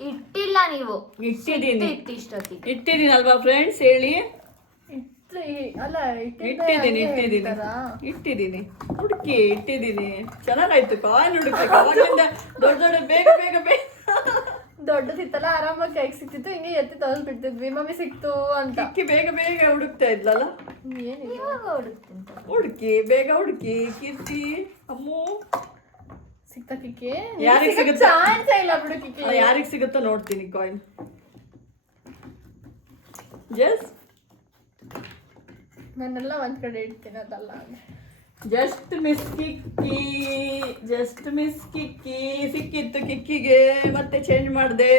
ಇಟ್ಟಿಲ್ಲ ನೀವು. ಇಟ್ಟಿದ್ದೀನಿ. ಇಷ್ಟೊತ್ತಿಗೆ ಇಟ್ಟಿದ್ದೀನಿ ಅಲ್ವಾ ಫ್ರೆಂಡ್ಸ್, ಹೇಳಿ. ಅಲ್ಲ ಇಟ್ಟಿದ್ದೀನಿ ಇಟ್ಟಿದ್ದೀನಿ ಹುಡುಕಿ ಇಟ್ಟಿದ್ದೀನಿ. ಚೆನ್ನಾಗಾಯ್ತು. ಕಾಯಿನ್ ಹುಡುಕಿ. ಅವಾಗಿಂದ ದೊಡ್ಡ ದೊಡ್ಡ ಬೇಗ ಬೇಗ ಬೇಗ ದೊಡ್ಡದಿತ್ತಲ್ಲ, ಆರಾಮಾಗಿ ಕೈಗೆ ಸಿಕ್ತಿತ್ತು. ಹಿಂಗೆ ಎತ್ತಿ ತಗೊಂಡ್ ಬಿಡ್ತಿದ್ವಿ, ಮಮ್ಮಿ ಸಿಕ್ತು ಅಂತ. ಕಿಕ್ಕಿ ಬೇಗ ಬೇಗ ಹುಡುಕ್ತಾ ಇದ್ಲಲ್ಲ. ಏನಿಲ್ಲ, ಇವಾಗ ಹುಡುಕ್ತೀನಿ. ಹುಡುಕಿ ಬೇಗ ಹುಡುಕಿ. ಕೀರ್ತಿ, ಅಮ್ಮು, ಸಿಕ್ತಾ ಕಿಕ್ಕಿ? ಯಾರಿಗೆ ಸಿಗುತ್ತೆ? ಚಾನ್ಸ್ ಇಲ್ಲ ಬಿಡು ಕಿಕ್ಕಿ. ಯಾರಿಗೆ ಸಿಗುತ್ತೋ ನೋಡ್ತೀನಿ ಕಾಯಿನ್. ಜಸ್ಟ್ ನಾನೆಲ್ಲ ಒಂದ್ ಕಡೆ ಇಡ್ತೀನಿ, ಅದಲ್ಲ. Just miss Kikki, just miss Kikki. ಸಿಕ್ಕಿತ್ತು ಕಿಕ್ಕಿಗೆ, ಮತ್ತೆ ಚೇಂಜ್ ಮಾಡಿದೆ.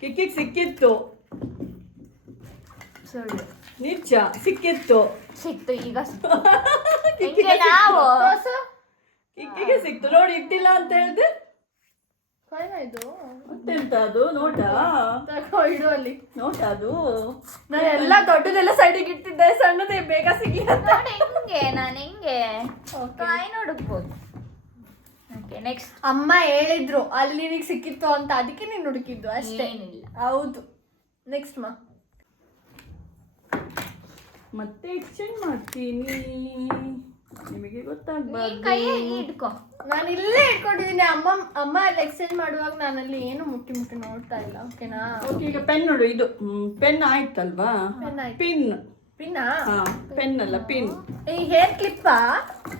ಕಿಕ್ಕಿಗೆ ಸಿಕ್ಕಿತ್ತು, ಸುಳ್ಳು. ನಿಜ ಸಿಕ್ಕಿತ್ತು. ಸಿಕ್ತು, ಈಗ ಸಿಕ್ತು. ಕಿಕ್ಕಿಗೆ ಹಿಂಗೆ ನಾವು ತೋರ್ಸು. ಕಿಕ್ಕಿಗೆ ಸಿಕ್ತು. ನೋಡಿ, ಇಟ್ಟಿಲ್ಲ ಅಂತ ಹೇಳಿದೆ. ಕಾಯಿನ ಇದು? ಮತ್ತೆಂತ ಅದು? ನೋಟಾ? ತಗೋ, ಇಡು ಅಲ್ಲಿ. ನೋಟ ಅದು? ನಾನು ಎಲ್ಲ ದೊಡ್ಡದೆಲ್ಲ ಸೈಡಿಗೆ ಇಟ್ಟಿದ್ದೆ, ಸಣ್ಣದೇ ಬೇಗ ಸಿಗ್ಲಿ ಅಂತ. ನೋಡಿ ಹೆಂಗೆ ನಾನು ಹೆಂಗೆ ಕಾಯಿ ಹುಡುಕ್ಬೋದು. Okay, next. ಅಮ್ಮ ಹೇಳಿದ್ರು ಅಲ್ಲಿ ನಿನಗೆ ಸಿಕ್ಕಿತ್ತು ಅಂತ, ಅದಕ್ಕೆ ನೀನು ಹುಡುಕಿದ್ದು ಅಷ್ಟೇ. ಏನಿಲ್ಲ. ಹೌದು. ನೆಕ್ಸ್ಟ್ ಮತ್ತೆ ಎಕ್ಸ್ಚೇಂಜ್ ಮಾಡ್ತೀನಿ. ನಿಮಗೆ ನೀನ್ ಗೊತ್ತಾಗ್ಬಾರ್ದು. ಕೈಯಲ್ಲಿ ಇಟ್ಕೋ. ನಾನು ಇಲ್ಲೇ ಇಟ್ಕೊಂಡಿದ್ದೀನಿ. ಅಮ್ಮ ಅಲ್ಲಿ ಎಕ್ಸ್ಚೇಂಜ್ ಮಾಡುವಾಗ ನಾನಲ್ಲಿ ಏನು ಮುಟ್ಟಿ ನೋಡ್ತಾ ಇಲ್ಲ. ಓಕೆನಾ? ಓಕೆ, ಈಗ ಪೆನ್ ನೋಡು. ಇದು ಪೆನ್ ಆಯ್ತಲ್ವಾ? ಪೆನ್ ಆಯ್ತು. ಪಿನ್. ಪಿನ್ನಾ? ಹಾ, ಪೆನ್ ಅಲ್ಲ, ಪಿನ್. ಈ ಹೇರ್ ಕ್ಲಿಪ್ಪಾ?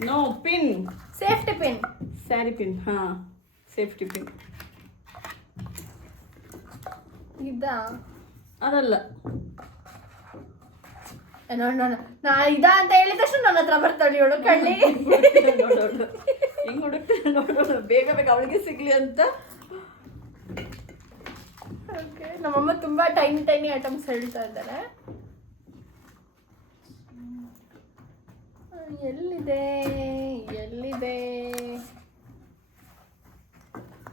No, pin. Safety pin. Sari pin. ಹಾ, ಸೇಫ್ಟಿ ಪಿನ್. ಇದಾ? ಅದಲ್ಲ. ನೋಡು ನಾ ಇದಾ ಅಂತ ಹೇಳಿದ ತಕ್ಷಣ ನನ್ನ ಹತ್ರ ಬರ್ತಾಳೆ ಇವಳು ಕಳ್ಳಿ. ನೋಡೋಳು ಹೆಂಗ್ ಹುಡುಕ್ತಾಳೆ ನೋಡೋಳು. ಬೇಗ ಬೇಗ ಅವಳಿಗೆ ಸಿಗ್ಲಿ ಅಂತ. ಓಕೆ, ನಮ್ಮಮ್ಮ ತುಂಬಾ ಟೈನಿ ಐಟಮ್ಸ್ ಹೇಳ್ತಾ ಇದ್ದಾರೆ. ಎಲ್ಲಿದೆ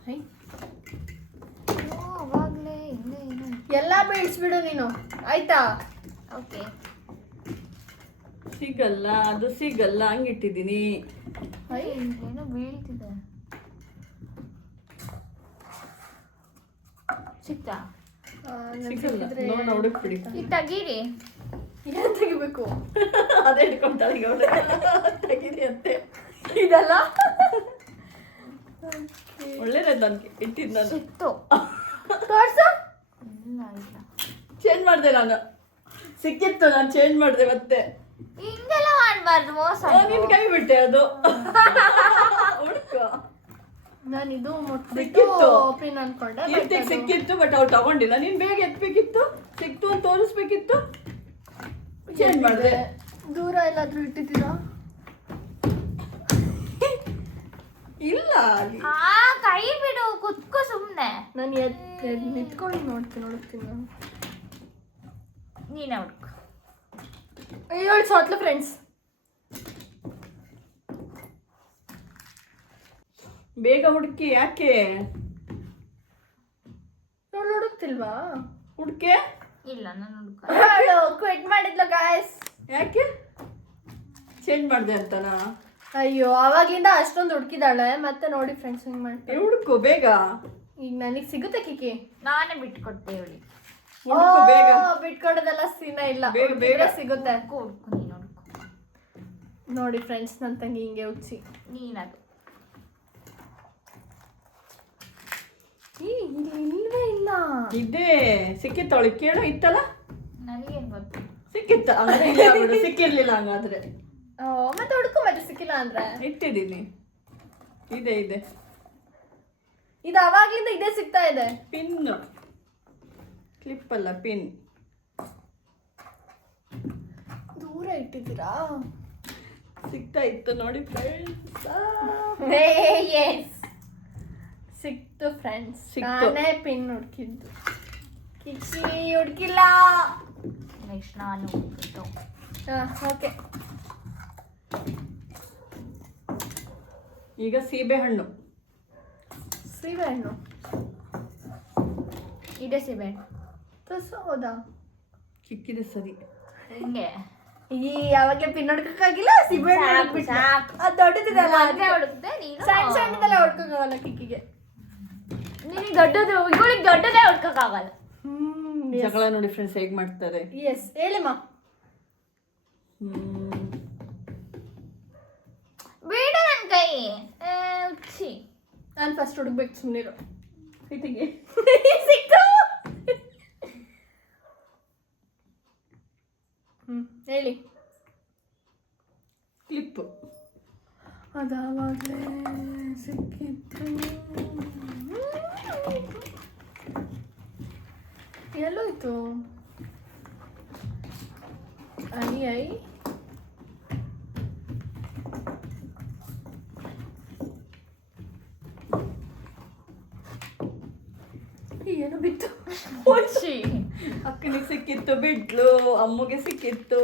ಹೈ, ಅವಾಗ್ಲೇ ಹಿಂದೆ ಏನು. ಎಲ್ಲ ಬೀಳ್ಸ್ಬಿಡು ನೀನು, ಆಯ್ತಾ? ಓಕೆ. ಸಿಗಲ್ಲ, ಅದು ಸಿಗಲ್ಲ, ಹಂಗಿಟ್ಟಿದ್ದೀನಿ. ಹೈ, ಏನೋ ಬೀಳ್ತಿದೆ. ಸಿಕ್ತಾ? ಸಿಗಲ್ಲ, ನೋಡ ಹುಡುಕ್ಬಿಡಿ. ಈಗ ತೆಗೀರಿ. ಏನ್ ತೆಗಿಬೇಕು? ಅದೇ ಹಿಡ್ಕೊಂತಾಳೆ ಈಗ ಅವಳು. ತೆಗೀರಿ ಅಂತೆ. ಇದಲ್ಲ. ಒಳ್ಳೇದಾಯ್ತು ನನ್ಗೆ ಇಟ್ಟಿದ್ದು. ನಾನು ಸಿಕ್ತು. ತೋರ್ಸು. ಇಲ್ಲ ಇಲ್ಲ. ಚೇಂಜ್ ಮಾಡಿದೆ ನಾನು. ಸಿಕ್ಕಿತ್ತು, ನಾನು ಚೇಂಜ್ ಮಾಡಿದೆ ಮತ್ತೆ. ಹಿಂಗೆಲ್ಲ ಮಾಡ್ಬಾರ್ದು, ಮೋಸ. ನಿನ್ ಕೈ ಬಿಟ್ಟೆ ಅದು. ಹುಡ್ಕೋ. ನಾನು ಇದು ಸಿಕ್ಕಿತ್ತು. ಪಿನ್ ಅನ್ಕೊಂಡೆ. ಕೀರ್ತಿಗೆ ಸಿಕ್ಕಿತ್ತು, ಬಟ್ ಅವ್ರು ತಗೊಂಡಿಲ್ಲ. ನೀನ್ ಬೇಗ ಎತ್ಬೇಕಿತ್ತು. ಸಿಕ್ತು ಅಂತ ತೋರಿಸ್ಬೇಕಿತ್ತು. ಚೇಂಜ್ ಮಾಡಿದೆ. ದೂರ ಎಲ್ಲಾದ್ರೂ ಇಟ್ಟಿದ್ದೀರಾ? ಇಲ್ಲ, ಆ ಕೈ ಬಿಡು, ಕುತ್ಕೋ ಸುಮ್ನೆ. ನಾನು ನಿಂತ್ಕೊಂಡು ನೋಡ್ತೀನಿ ನಾನು. ನೀನೇ ಹುಡ್ಕು. ಅಯ್ಯೋ ಸೋತ್ಲು ಫ್ರೆಂಡ್ಸ್. ಬೇಗ ಹುಡುಕಿ. ಯಾಕೆ ನೋಡು, ಹುಡುಕ್ತಿಲ್ವಾ? ಹುಡುಕೆ? ಇಲ್ಲ, ನಾನು ಹುಡ್ಕ. ಕ್ವಿಟ್ ಮಾಡಿದ್ಲು ಗಾಯ್ಸ್. ಯಾಕೆ ಚೇಂಜ್ ಮಾಡಿದೆ ಅಂತನಾ? ಅಯ್ಯೋ, ಅವಾಗ್ಲಿಂದ ಅಷ್ಟೊಂದು ಹುಡುಕಿದಾಳೆ. ಮತ್ತೆ ನೋಡಿ ಫ್ರೆಂಡ್ಸ್ ಹೆಂಗ್ ಮಾಡ್ತಾರೆ. ಹುಡುಕು ಬೇಗ. ಈಗ ನನಗೆ ಸಿಗುತ್ತೆ ಕಿಕ್ಕಿ. ನಾನೇ ಬಿಟ್ಕೊಡ್ತೆ ಇವಳಿ. ಹುಡುಕು ಬೇಗ. ಬಿಟ್ಕೊಡೋದೆಲ್ಲ ಸೀನ ಇಲ್ಲ. ಬೇಗ, ಬೇಗ. ಹುಡುಕಿದ್ರೆ ಸಿಗುತ್ತೆ. ಹುಡ್ಕು ನೀನು ಹುಡ್ಕು. ನೋಡಿ ಫ್ರೆಂಡ್ಸ್, ನನ್ನ ತಂಗಿ ಹಿಂಗೆ ಹುಚ್ಚಿ. ನೀನದು. ಇಲ್ವೇ ಇಲ್ಲ. ಇದೇ ಸಿಕ್ಕಿತ್ತ ಅವಳಿಗೆ? ಕೇಳು, ಇತ್ತಲ್ಲ? ನನಗೇನು ಗೊತ್ತು. ಸಿಕ್ಕಿತ್ತ ಅಂದ್ರೆ ಇಲ್ಲ ಬಿಡು. ಸಿಕ್ಕಿರ್ಲಿಲ್ಲ ಹಂಗಾದ್ರೆ. ಮತ್ತೆ ಹುಡುಕು, ಮತ್ತೆ ಸಿಕ್ಕಿಲ್ಲ ಅಂದ್ರೆ ಇಟ್ಟಿದ್ದೀನಿ. ಇದೆ ಇದೆ. ಇದು ಅವಾಗ್ಲಿಂದ ಇದೇ ಸಿಗ್ತಾ ಇದೆ. ಪಿನ್. ಕ್ಲಿಪ್ ಅಲ್ಲ, ಪಿನ್. ದೂರ ಇಟ್ಟಿದ್ದೀರಾ? ಸಿಗ್ತಾ ಇತ್ತು ನೋಡಿ ಫ್ರೆಂಡ್ಸ್. ಸಿಕ್ತು ಫ್ರೆಂಡ್ಸ್. ಸಿಕ್ತು. ನಾನೇ ಪಿನ್ ಹುಡುಕಿದ್ದು, ಕಿಕ್ಕಿ ಹುಡುಕಿಲ್ಲ. ನೆಕ್ಸ್ಟ್ ನಾನು ಹುಡ್ಕಿದ್ದು. ಓಕೆ. ಈಗ ಸೀಬೆ ಹಣ್ಣು. ಸೀಬೆಹಣ್ಣು ಇದೆ ಸಿಬೇಣು. ತುಸು ಹೌದಾ? ಚಿಕ್ಕಿದೆ ಸರಿ. ಹಿಂಗೆ ಈ ಯಾವಾಗಲೇ ಪಿನ್ ಹೊಡ್ಕೊಕ್ಕಾಗಿಲ್ಲ. ಸೀಬೆಹಣ್ಣು ಸಾಕು, ಹುಡುಕ್ಬಿಟ್ಟೆ. ಸಾಕು. ಅದು ದೊಡ್ಡದಿದೆಲ್ಲ, ಅದೇ ಹುಡುಕ್ದೆ ನೀನು. ಸಣ್ಣ ಸಣ್ಣದೆಲ್ಲ ಹೊಡ್ಕೊಕ್ಕಾಗಲ್ಲ ಕಿಕ್ಕಿಗೆ. ನಿನಗೆ ದೊಡ್ಡದು, ಇವಳಿಗೆ ದೊಡ್ಡದೇ ಹುಡ್ಕೋಕ್ಕಾಗಲ್ಲ. ಜಗಳ ನೋಡಿ ಫ್ರೆಂಡ್ಸ್ ಹೇಗ್ ಮಾಡ್ತಾರೆ. ಎಸ್, ಹೇಳಿಮ್ಮ. ಬೇಡ ನನ್ನ ಕೈ. ಉಚ್ಚಿ. ನಾನು ಫಸ್ಟ್ ಹುಡುಕ್ಬೇಕು, ಸುಮ್ಮನಿರು. ಇಟ್ಟಿಗೆ ಸಿಕ್ತು. ಹೇಳಿ. ಕ್ಲಿಪ್. ಅದಾವಾಗಲೇ ಸಿಕ್ಕಿತ್ತು. ಎಲ್ಲೋಯ್ತು? ಐ ಏನು ಬಿತ್ತು? ಉಚ್ಚಿ. ಅಕ್ಕನಿಗೆ ಸಿಕ್ಕಿತ್ತು, ಬಿಡ್ಲು. ಅಮ್ಮಗೆ ಸಿಕ್ಕಿತ್ತು.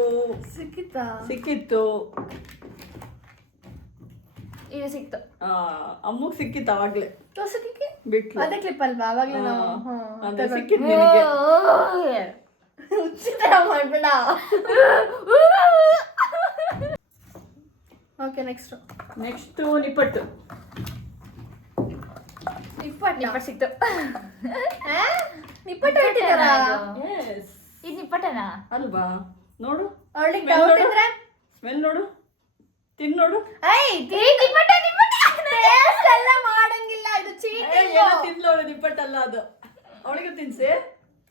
ಸಿಕ್ಕಿತ್ತಾ? ಸಿಕ್ಕಿತ್ತು. ಇದು ಸಿಕ್ತು. ಅಮ್ಮಗ್ ಸಿಕ್ಕಿತ್ತು ಅವಾಗ್ಲೇ. ತೋರ್ಸಕ್ಕೆ ಬಿಟ್ಲು. ಅದೇ ಕ್ಲಿಪ್ ಅಲ್ವಾ ಅವಾಗ್ಲೇ ನಾವು? ಅದೇ ಸಿಕ್ಕಿತ್ತು ನಿನಗೆ. ಹುಚ್ಚಿ ಥರ ಮಾಡ್ಬೇಡ. ಓಕೆ, ನೆಕ್ಸ್ಟ್ ನಿಪ್ಪಟ್ಟು. ನಿಪ್ಪಟ್ಟು ಸಿಕ್ತು. ನಿಪ್ಪಟ್ಟು ಇಟ್ಟಿದ್ದಾರಾ? Yes. ಇದು ನಿಪ್ಪಟ್ಟನಾ? ಅಲ್ವಾ? ನೋಡು, ಅವಳಿಗೆ ಡೌಟ್ ಇದ್ರೆ ಸ್ಮೆಲ್ ನೋಡು. ತಿನ್ ನೋಡು. ಟೇಸ್ಟ್ ಎಲ್ಲ ಮಾಡಂಗಿಲ್ಲ, ಇದು ಚೀಟಿಂಗ್. ತಿನ್ಲೋಳು ನಿಪ್ಪಟ್ಟಲ್ಲ ಅದು. ಅವಳಿಗೆ ತಿನ್ಸಿ.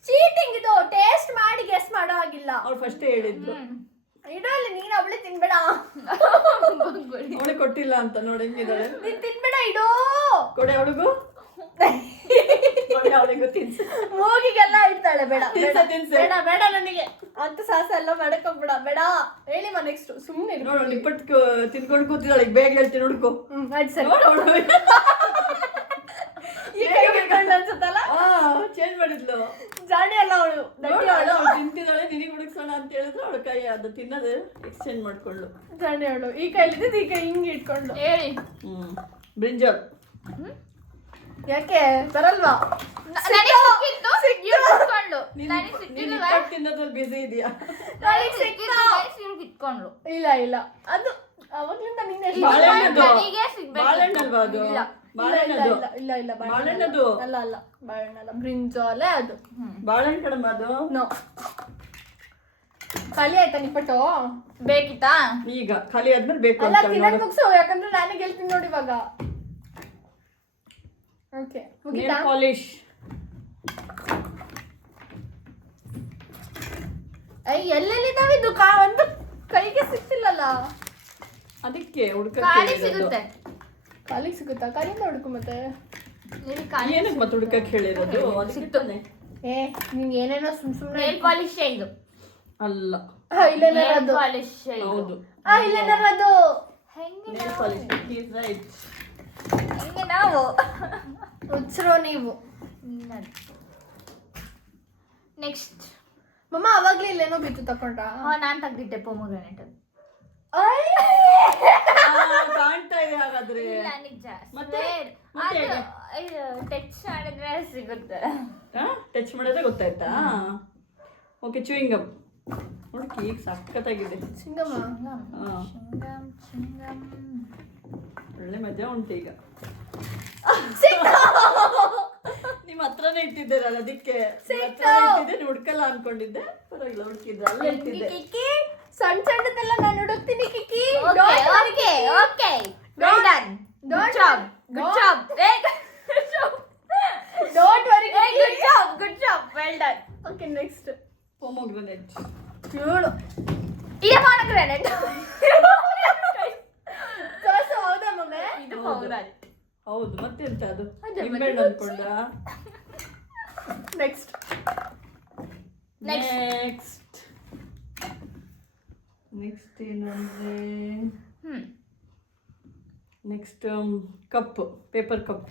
ಚೀಟಿಂಗ್ ಇದು, ಟೇಸ್ಟ್ ಮಾಡಿ ಗೆಸ್ ಮಾಡೋ ಹಾಗಿಲ್ಲ. ಅವ್ಳು ಫಸ್ಟ್ ಹೇಳಿದ್ರು ಇಡಲ್ಲಿ ನೀನು ಅವಳೆ ತಿನ್ಬೇಡ, ಅವಳಿಗೆ ಕೊಟ್ಟಿಲ್ಲ ಅಂತ. ನೋಡಿ ಹೆಂಗಿದ್ದಾಳೆ. ನೀನ್ ತಿನ್ಬೇಡ, ಇಡೋ ಕೊಡೆ ಅವಳಿಗೂ. ಅವಳಿಗೂ ತಿನ್ಸಿ. ಮೂಗಿಗೆಲ್ಲ ಇಡ್ತಾಳೆ. ಬೇಡ ತಿನ್ಸಿ. ಬೇಡ ಬೇಡ, ನನಗೆ ಅಂತ ಸಾಸ ಎಲ್ಲ ಮಾಡಕ್ ಹೋಗ್ಬೇಡ. ಬೇಡ ಹೇಳಿಮ್ಮ ನೆಕ್ಸ್ಟ್. ಸುಮ್ಮನೆ ನೋಡು ನಿಪ್ಪಟ್ಟು ತಿನ್ಕೊಂಡು ಕೂತಿದ್ದಾಳೆ. ಈಗ ಬೇಗ ಹೇಳ್ತೀನಿ ಹುಡ್ಕು. ಆಯ್ತು ಸರಿ. ಅನ್ಸುತ್ತಲ್ಲ, ಚೇಂಜ್ ಮಾಡಿದ್ಲು. ಜಾಣಿ ಅಲ್ಲ ಅವಳು, ಅವಳು ತಿಂತಿದ್ದಾಳೆ. ನಿನಗೆ ಹುಡುಕ್ಸೋಣ ಅಂತ ಹೇಳಿದ್ರು ಅವಳ ಕೈ ಅದು ತಿನ್ನೋದು ಎಕ್ಸ್ಚೇಂಜ್ ಮಾಡ್ಕೊಳ್ಳು. ಜಾಣಿ ಅವಳು. ಈ ಕೈಲಿದ್ದು ಈ ಕೈ ಹಿಂಗೆ ಇಟ್ಕೊಂಡು. ಹೇಳಿ. ಬ್ರಿಂಜಾಲ್. ಯಾಕೆ ಬರಲ್ವಾ? ತಿನ್ನೋದ್ರಲ್ಲಿ ಬಿಸಿ ಇದೆಯಾ? ಇಟ್ಕೊಂಡ್ಲು. ಇಲ್ಲ ಇಲ್ಲ, ಅದು ಅವಾಗ್ಲಿಂದ ನಿನ್ನೆ ಬಾಳೆಹಣ್ಣಲ್ವಾ ಅದು? ಬಾಳೆಹಣ್ಣದು. ಇಲ್ಲ ಇಲ್ಲ, ಬಾಳೆಹಣ್ಣದು ಅಲ್ಲ ಅಲ್ಲ, ಬಾಳೆಹಣ್ಣಲ್ಲ, ಬ್ರಿಂಜಾಲೆ ಅದು. ಬಾಳೆಹಣ್ಣು ಕಡಮ್ಮ ಅದು. ನೋ. ಖಾಲಿ ಆಯ್ತಾ ನಿಪ್ಪಟ್ಟು? ಬೇಕಿತ್ತಾ? ಈಗ ಖಾಲಿ ಆದ್ಮೇಲೆ ಬೇಕು ಅಲ್ಲ, ಅಂತ ತಿನ್ನಕ್ ಮುಗ್ಸು, ಯಾಕಂದ್ರೆ ನಾನೇ ಗೆಲ್ತೀನಿ ನೋಡಿ ಇವಾಗ. ಓಕೆ, ಮುಗಿತಾ? ಪಾಲಿಶ್. ಎಲ್ಲೆಲ್ಲಿದ್ದಾವೆ ಇದು? ಒಂದು ಕೈಗೆ ಸಿಕ್ತಿಲ್ಲಲ್ಲ. ಅದಕ್ಕೆ ಖಾಲಿ ಸಿಗುತ್ತೆ. ಕಾಲಿಗೆ ಸಿಗುತ್ತಾ? ಕಾಲಿಂದ ಹುಡುಕು ಮತ್ತೆ. ಏನಕ್ಕೆ ಮತ್ತೆ ಹುಡುಕಕ್ಕೆ ಹೇಳಿರೋದು? ಸಿಕ್ತಾನೆ. ನೀನ್ ಏನೇನೋ ಸುಮ್ನೆ ನೇಲ್ ಪಾಲಿಶ್ ಇದು ಅಲ್ಲ. ಐಲೈನರ್ ಅದು. ಪಾಲಿಶ್ ಹೌದು, ಐಲೈನರ್ ಅದು. ಹೆಂಗೆ ನೇಲ್ ಪಾಲಿಶ್. Is right. ಹೆಂಗೆ ನಾವು ಹುಚ್ಚರೋ ನೀವು. ನೆಕ್ಸ್ಟ್. ಮಮ್ಮ ಅವಾಗ್ಲೇ ಇಲ್ಲೇನೋ ಬಿತ್ತು ತಕೊಂಡ್ರ? ನಾನ್ ತೆಗ್ದಿಟ್ಟೆ ಪೊಮೊಗ್ರಾನೇಟ್. ಕಾಣ್ತಾ ಇದೆ ಹಾಗಾದ್ರೆ. ಇಲ್ಲ ನಿಜ. ಮತ್ತೆ ಟಚ್ ಮಾಡಿದ್ರೆ ಸಿಗುತ್ತೆ. ಟಚ್ ಮಾಡಿದ್ರೆ ಗೊತ್ತಾಯ್ತಾ? Okay, chewing gum. ನೋಡಕ್ಕೆ ಈಗ ಸಖತ್ತಾಗಿದೆ. ಸಿಂಗಮ್ಮ. ಒಳ್ಳೆ ಮಜಾ ಉಂಟು ಈಗ. ನಿಮ್ಮ ಹತ್ರನೇ ಇಟ್ಟಿದ್ದೀರಲ್ಲ, ಅದಕ್ಕೆ ಇಟ್ಟಿದ್ದೆ. ಹುಡ್ಕಲ್ಲ ಅನ್ಕೊಂಡಿದ್ದೆ. ಪರವಾಗಿಲ್ಲ, ಹುಡುಕಿದ್ರೆ ಅಲ್ಲೇ ಇಟ್ಟಿದ್ದೆ. ಸಣ್ಣ ಸಣ್ಣದೆಲ್ಲ ನಾನು ಹುಡುಕ್ತೀನಿ Kikki. Okay okay, well done. Good job, good job. Don't worry. Good job, well done. Okay, next. Pomegranate. ಇವಳು ಇದು ಪೊಮೊಗ್ರಾನೇಟ್. ಕಾಸು ಹೌದಾ ಮಮ್ಮಿ? ಇದು ಪೊಮೊಗ್ರಾನೇಟ್. ಹೌದು, ಮತ್ತೆಂತ ಅದು? ಅದೇ ನಿಂಬೆಹಣ್ಣು ಅನ್ಕೊಂಡ. ನೆಕ್ಸ್ಟ್ ನೆಕ್ಸ್ಟ್ ಏನು ಅಂದ್ರೆ next cup, paper cup.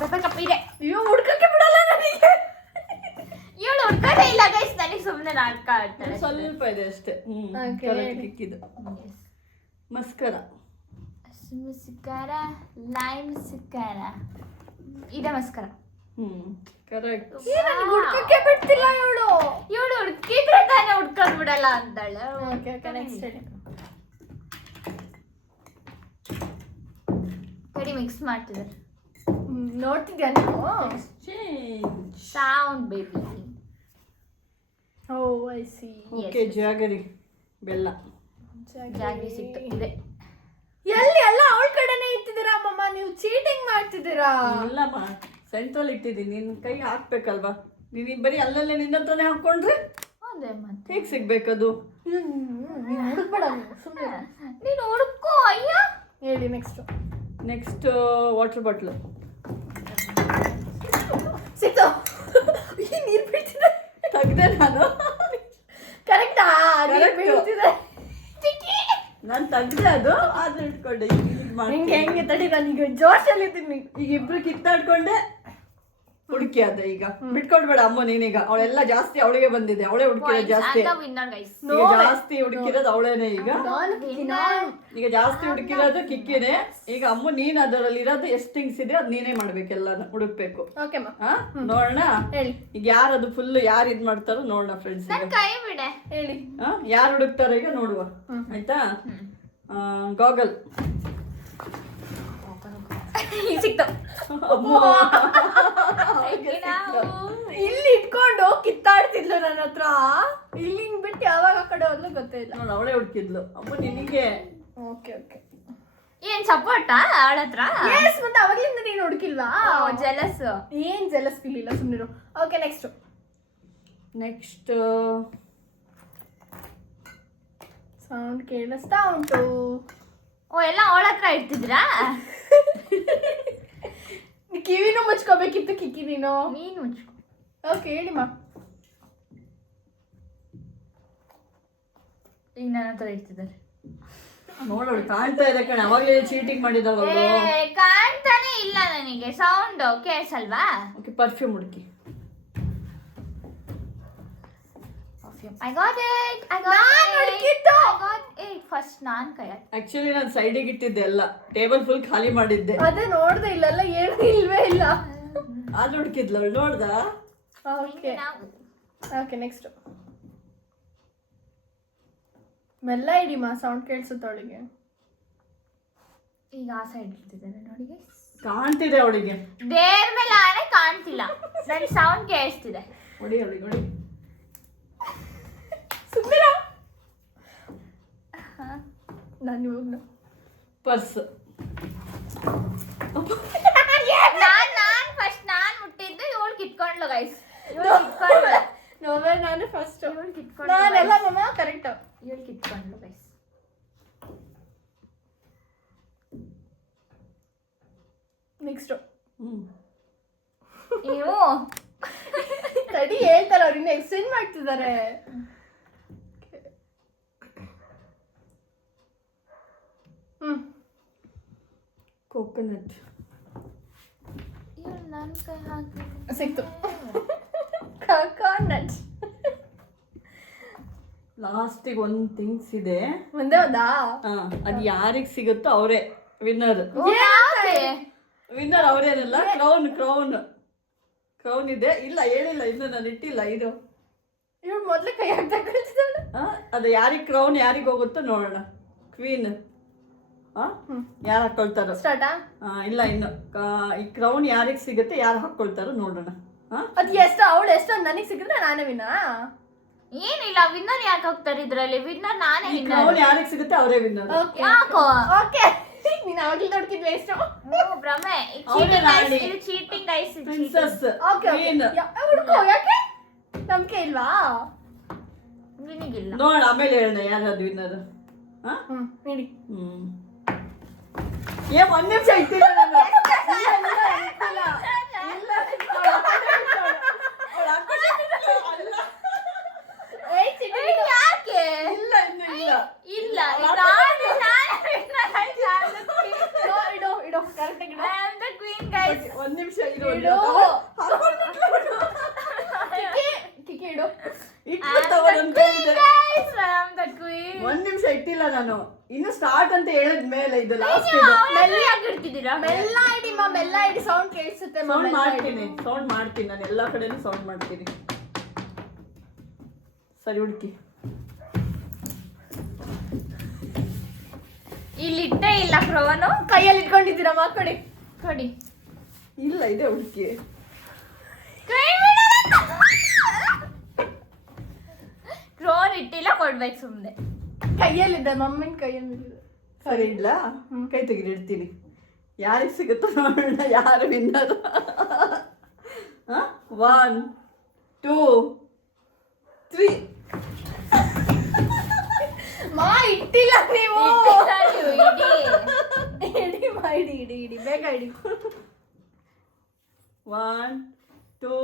Paper cup ಇದೆ. ಅಯ್ಯೋ, ಹುಡ್ಕಕ್ಕೆ ಬಿಡಲ್ಲ ನನಗೆ. ಇವಳು ಹುಡ್ಕದೇ ಇಲ್ಲ ಗೈಸ್, ನನಗೆ ಸುಮ್ಮನೆ ನಾಟಕ ಆಡ್ತಾಳೆ. ಸ್ವಲ್ಪ ಇದೆ ಅಷ್ಟೇ. ಕಿಕ್ಕಿದ್ದು ಮಸ್ಕರ. ಮಸ್ಕರ, ಲೈಮ್ ಮಸ್ಕರ. ಇದೆ ಮಸ್ಕರ. ಕರೆಕ್ಟ್. ಹುಡ್ಕಕ್ಕೆ ಬಿಡ್ತಿಲ್ಲ ಇವಳು. ಇವಳು ಹುಡ್ಕಿದ್ರೆ ತಾನೇ ಹುಡ್ಕೊಂಡ್ ಬಿಡಲ್ಲ ಅಂತಾಳೆ. Okay okay, next. ಕಡಿ ಮಿಕ್ಸ್ ಮಾಡ್ತಿದ್ದಾರೆ. ನೋಡ್ತಿದ್ಯಾ ನೀವು? Sound baby. Oh, I see. Okay, jaggery, ಬೆಲ್ಲ. ಜಾಗಿ ಸಿಕ್ತು. ಇದೆ. ಎಲ್ಲಿ ಎಲ್ಲ ಅವಳ ಕಡೆನೇ ಇಟ್ಟಿದ್ದೀರಾ ಮಮ್ಮ? ನೀವು ಚೀಟಿಂಗ್ ಮಾಡ್ತಿದ್ದೀರಾ. ಇಲ್ಲಮ್ಮ, ಸೆಂಟ್ರಲ್ ಇಟ್ಟಿದ್ದೀನಿ. ನಿನ್ನ ಕೈ ಹಾಕ್ಬೇಕಲ್ವಾ? ನೀನು ಬರೀ ಅಲ್ಲಲ್ಲೇ ನಿನ್ನ ಹತ್ರನೇ ಹಾಕೊಂಡ್ರೆ ಅದೇ ಮತ್ತೆ ಹೇಗೆ ಸಿಗ್ಬೇಕದು? ನೀನು ಹುಡುಕ್ಬೇಡ, ಸುಮ್ಮನೆ ನೀನು ಹುಡುಕೋ. ಅಯ್ಯ, ಹೇಳಿ ನೆಕ್ಸ್ಟ್. Next water bottle. ಸಿಕ್ತು. ನೀರು ಬೀಳ್ತಿದೆ. ತೆಗ್ದೆ ನಾನು. ಕರೆಕ್ಟಾ? ನೀರು ಬೀಳ್ತಿದೆ. ನಾನು ತೆಗ್ದೆ ಅದು, ಆದ್ರೆ ಇಟ್ಕೊಂಡೆ. ಹಿಂಗೆ ಹೆಂಗೆ ತಡಿ, ನಾನೀಗ ಜೋಶಲ್ಲಿದ್ದೀನಿ. ಈಗ ಇಬ್ರು ಕಿತ್ತಾಡ್ಕೊಂಡೆ ಹುಡುಕಿ ಅದ. ಈಗ ಬಿಟ್ಕೊಡ್ಬೇಡ ಅಮ್ಮ ನೀನೀಗ. ಅವಳೆಲ್ಲ ಜಾಸ್ತಿ ಅವಳಿಗೆ ಬಂದಿದೆ. ಅವಳೇ ಹುಡುಕಿರೋದು ಜಾಸ್ತಿ. ಈಗ ಜಾಸ್ತಿ ಹುಡುಕಿರೋದು ಅವಳೇನೆ. ಈಗ ಜಾಸ್ತಿ ಹುಡುಕಿರೋದು ಕಿಕ್ಕಿನೇ. ಈಗ ಅಮ್ಮ ನೀನ್ ಅದರಲ್ಲಿ ಇರೋದು ಎಷ್ಟು ಥಿಂಗ್ಸ್ ಇದೆ ಅದು ನೀನೇ ಮಾಡ್ಬೇಕೆಲ್ಲ ಹುಡುಕ್ಬೇಕು. ನೋಡೋಣ ಈಗ ಯಾರದು ಫುಲ್ ಯಾರು ಇದ್ ಮಾಡ್ತಾರೋ ನೋಡೋಣ ಫ್ರೆಂಡ್ಸ್. ಹೇಳಿ ಯಾರು ಹುಡುಕ್ತಾರೋ ಈಗ ನೋಡುವ. ಆಯ್ತಾ? ಗಾಗಲ್ ಸಿಕ್ತು. ಇಲ್ಲಿ ಇಟ್ಕೊಂಡು ಕಿತ್ತಾಡ್ತಿದ್ಲು ನನ್ನ ಹತ್ರ. ಇಲ್ಲಿ ಹಿಂಗ್ ಬಿಟ್ಟು ಯಾವಾಗ ಆ ಕಡೆ ಹೋದ್ಲು ಗೊತ್ತೇ ಇಲ್ಲ. ನೋಡು ಅವಳೇ ಹುಡುಕಿದ್ಲು. ಅಮ್ಮ ನಿನಗೆ. Okay okay. ಏನ್ ಸಪೋರ್ಟಾ ಅವಳ ಹತ್ರ? ಎಸ್, ಮತ್ತೆ ಅವಾಗ್ಲಿಂದ ನೀನು ಹುಡುಕಿಲ್ವಾ? ಜೆಲಸ್. ಏನ್ ಜೆಲಸ್ ಫೀಲ್ ಇಲ್ಲ, ಸುಮ್ಮನಿರು. ಓಕೆ ನೆಕ್ಸ್ಟ್ ಸೌಂಡ್ ಕೇಳಿಸ್ತಾ ಉಂಟು. ಓ ಎಲ್ಲ ಅವಳ ಹತ್ರ ಇಡ್ತಿದ್ರಾ? ಕಿವಿನೂ ಮುಚ್ಕೋಬೇಕಿತ್ತು ಕಿಕ್ಕಿ ನೀನು. ನೀನ್ ಮುಚ್ಕೊ. ಓಕೆ ಹೇಳಿಮ್ಮ. ಈಗ ನನ್ನ ಹತ್ರ ಇಡ್ತಿದ್ದಾರೆ. ನೋಡೋಳು ಕಾಣ್ತಾ ಇದೆ ಕಣೆ. ಅವಾಗಲೇ ಚೀಟಿಂಗ್ ಮಾಡಿದವ. ಕಾಣ್ತಾನೆ ಇಲ್ಲ ನನಗೆ. ಸೌಂಡ್ ಕೇಳಿಸಲ್ವಾ? ಓಕೆ ಪರ್ಫ್ಯೂಮ್ ಹುಡುಕಿ. I got it. ಫಸ್ಟ್ ನಾನ್ ಕೈ. ಆಕ್ಚುಲಿ ನಾನು ಸೈಡಿಗೆ ಇಟ್ಟಿದ್ದೆ ಎಲ್ಲ. ಟೇಬಲ್ ಫುಲ್ ಖಾಲಿ ಮಾಡಿದ್ದೆ. ಅದೇ ನೋಡ್ದೆ ಇಲ್ಲೆಲ್ಲ ಏನು ಇಲ್ವೇ ಇಲ್ಲ. ಅದು ಹುಡುಕಿದ್ಲು ಅವಳು. ನೋಡ್ದ? ಓಕೆ ಓಕೆ ನೆಕ್ಸ್ಟ್ ಮೆಲ್ಲ ಇಡಿಮಾ, ಸೌಂಡ್ ಕೇಳಿಸುತ್ತೆ ಅವಳಿಗೆ. ಈಗ ಆ ಸೈಡ್ ಇಡ್ತಿದ್ದಾರೆ ನೋಡಿ. ಕಾಣ್ತಿದೆ ಅವಳಿಗೆ. ದೇವ್ರ ಮೇಲೆ ಆನೆ ಕಾಣ್ತಿಲ್ಲ, ನನಗೆ ಸೌಂಡ್ ಕೇಳಿಸ್ತಿದೆ. ಹೊಡಿ ಅವಳಿಗೆ ಹೊಡಿ. ಸುಮ್ಮನೆ ನಾನು ಇವಾಗ ಪರ್ಸ್. ನಾನು ಫಸ್ಟ್ ನಾನು ಮುಟ್ಟಿದ್ದು, ಇವಳು ಕಿತ್ಕೊಂಡ್ಲು ಗೈಸ್. ಇವಳು ಕಿತ್ಕೊಂಡ್ಲು. ನೋವೇ ನಾನು ಫಸ್ಟ್. ಇವಳು ಕಿತ್ಕೊಂಡ್ಲು. ನಾನೆಲ್ಲ ಮಮ್ಮ ಕರೆಕ್ಟ್. ಇವಳು ಕಿತ್ಕೊಂಡ್ಲು ಗೈಸ್. ನೆಕ್ಸ್ಟ್ ನೀವು ತಡಿ ಹೇಳ್ತಾರೆ ಅವ್ರು, ಇನ್ನು ಎಕ್ಸ್ಚೇಂಜ್ ಮಾಡ್ತಿದ್ದಾರೆ. ಕೋಕೋನಟ್. ಇವಳು ನನ್ನ ಕೈ ಹಾಕಿ ಸಿಕ್ತು. ಕೋಕೋನಟ್. ಲಾಸ್ಟಿಗೆ ಒಂದು ಥಿಂಗ್ಸ್ ಇದೆ. ಮುಂದೆ ಹೋದಾ? ಅದು ಯಾರಿಗೆ ಸಿಗುತ್ತೋ ಅವರೇ ವಿನ್ನರ್. ವಿನ್ನರ್ ಅವರೇನಲ್ಲ. ಕ್ರೌನ್ ಇದೆ. ಇಲ್ಲ ಹೇಳಿಲ್ಲ ಇನ್ನು, ನಾನು ಇಟ್ಟಿಲ್ಲ. ಇದು ಇವ್ರು ಮೊದ್ಲು ಕೈ ಹಾಕ್ತಾ ಕಳಿಸಿದಳು. ಅದು ಯಾರಿಗೆ ಕ್ರೌನ್ ಯಾರಿಗೆ ಹೋಗುತ್ತೋ ನೋಡೋಣ. ಕ್ವೀನ್ ಯಾರು ಹಾಕೊಳ್ತಾರೋ. ಸ್ಟಾರ್ಟಾ? ಇಲ್ಲ ಇನ್ನು ಈ ಕ್ರೌನ್ ಯಾರಿಗೆ ಸಿಗುತ್ತೆ, ಯಾರು ಹಾಕೊಳ್ತಾರೋ ನೋಡೋಣ. ಅದು ಎಷ್ಟು ಅವಳು ಎಷ್ಟು ನನಗೆ ಸಿಕ್ಕಿದ್ರೆ ನಾನೇ ವಿನ್ನ. ಏನಿಲ್ಲ, ವಿನ್ನರ್ ಯಾಕೆ ಹೋಗ್ತಾರೆ ಇದ್ರಲ್ಲಿ? ವಿನ್ನರ್ ನಾನೇ. ಕ್ರೌನ್ ಯಾರಿಗೆ ಸಿಗುತ್ತೆ ಅವರೇ ವಿನ್ನರ್. ಯಾಕೋ? ಓಕೆ ನೀನು ಅವಾಗಲೇ ನೋಡ್ತಿದ್ವಿ ಎಷ್ಟು ಭ್ರಮೆ. ಇದು ಚೀಟಿಂಗ್ ಗೈಸ್. ಪ್ರಿನ್ಸೆಸ್. ಓಕೆ ಹುಡುಕೋ. ಯಾಕೆ ನಂಬಿಕೆ ಇಲ್ವಾ? ನಿನಗಿಲ್ಲ. ನೋಡ ಆಮೇಲೆ ಹೇಳೋಣ ಯಾರದು ವಿನ್ನರ್. ನೀಡಿ. ಒಂದ್ ನಿಮಿಷ ಇಟ್ಟಿಲ್ಲ ನಾನು. ಯಾಕೆ? ಇಲ್ಲ ಇನ್ನು ಇಲ್ಲ. ಇಲ್ಲ ಇಡೋ ಕರೆಕ್ಟ್ ಇಡು. I am the queen guys. ಒಂದ್ ನಿಮಿಷ ಇಡು. ಕಿಕ್ಕಿ ಇಡು. Guys, I am the queen. ಒಂದ್ ನಿಮಿಷ ಇಟ್ಟಿಲ್ಲ ನಾನು. ಇನ್ನು ಸ್ಟಾರ್ಟ್ ಅಂತ ಹೇಳಿದ ಮೇಲೆ ಇದು ಲಾಸ್ಟ್ ಇದು. ಮೆಲ್ಲ ಇಡಿ ಮಾ, ಮೆಲ್ಲ ಇಡಿ. ಸೌಂಡ್ ಕೇಳಿಸುತ್ತೆ. ಸೌಂಡ್ ಮಾಡ್ತೀನಿ ನಾನು. ಎಲ್ಲಾ ಕಡೆನೂ ಸೌಂಡ್ ಮಾಡ್ತೀನಿ. ಸರಿ ಹುಡುಕಿ. ಇಲ್ಲಿ ಇಟ್ಟೇ ಇಲ್ಲ ಕ್ರೋನು. ಕೈಯಲ್ಲಿ ಇಟ್ಕೊಂಡಿದ್ದೀರಾ ಮಾಕೊಡಿ. ಕೊಡಿ. ಇಲ್ಲ ಇದೆ ಹುಡುಕಿ. ಕ್ರೋನ್ ಇಟ್ಟಿಲ್ಲ, ಕೊಡ್ಬೇಕು ಸುಮ್ಮನೆ. ಕೈಯಲ್ಲಿದೆ, ಮಮ್ಮಿನ ಕೈಯಲ್ಲಿದೆ. ಸರಿ ಇಲ್ಲ, ಕೈ ತೆಗೀರಿ ಇಡ್ತೀನಿ. ಯಾರಿಗೆ ಸಿಗುತ್ತೋ ನೋಡೋಣ ಯಾರು ವಿನ್ನರ್. 1 2 3. ಮಾ ಇಟ್ಟಿಲ್ಲ ನೀವು. ಇಡಿ ಮಾ, ಇಡಿ ಬೇಗ ಇಡಿ. 1 2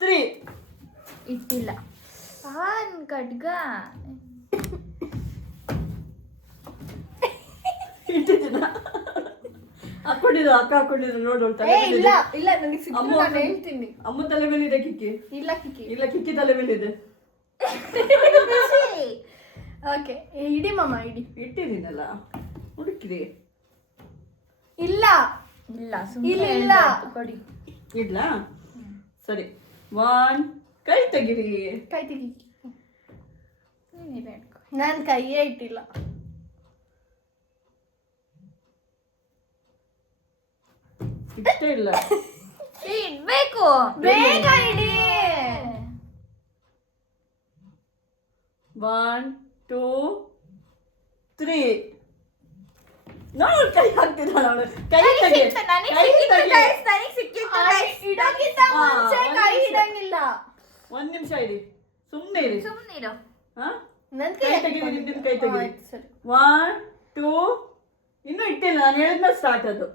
3. ಇಟ್ಟಿಲ್ಲ. ಖಡ್ಗ ಇಟ್ಟಿದ್ದೀನ. ಹಾಕೊಂಡಿದ್ರು, ಅಕ್ಕ ಹಾಕೊಂಡಿದ್ರು ನೋಡು. ಇಲ್ಲ ಇಲ್ಲ, ನನಗೆ ಸಿಕ್ಕಿಲ್ಲ, ನಾನು ಹೇಳ್ತೀನಿ. ಅಮ್ಮ ತಲೆ ಮೇಲೆ ಇದೆ ಕಿಕ್ಕಿ. ಇಲ್ಲ ಕಿಕ್ಕಿ. ಇಲ್ಲ ಕಿಕ್ಕಿ ತಲೆ ಮೇಲೆ ಇದೆ. ಓಕೆ ಇಡಿ ಮಮ್ಮ, ಇಡಿ. ಇಟ್ಟಿದ್ದೀನಲ್ಲ, ಹುಡುಕಿರಿ. ಇಲ್ಲ ಇಲ್ಲ, ಇಲ್ಲ ಕೊಡಿ. ಇಡ್ಲಾ? ಸರಿ. 1 ಕೈ ತೆಗಿರಿ. ಕೈ ತೆಗಿ. ನಾನು ಕೈಯೇ ಇಟ್ಟಿಲ್ಲ. ಇಷ್ಟೇ ಇಲ್ಲ. ಇಡ್ಬೇಕು. ಬೇಗ ಇಡಿ. 1 2 3 ನೋಡು ಕೈ ಹಾಕ್ತಿದ್ದಾಳೆ ಅವಳು. ಕೈ ತೆಗಿ ಕೈ ತೆಗಿ. ಇಡೋಕ್ಕಿಂತ ಮುಂಚೆ ಕೈ ಇಡಂಗಿಲ್ಲ. ಒಂದ್ ನಿಮಿಷ ಇರಿ, ಸುಮ್ಮನೆ ಇರಿ. ಸುಮ್ಮನಿರು. ಹಾ ನನ್ ಕೈ ತೆಗೀರಿ, ನಿಮ್ದು ಕೈ ತೆಗೀರಿ. ಆಯ್ತು, ಸರಿ. 1 2 ಇನ್ನೂ ಇಟ್ಟಿಲ್ಲ, ನಾನು ಹೇಳಿದ್ಮೇಲೆ ಸ್ಟಾರ್ಟ್. ಅದು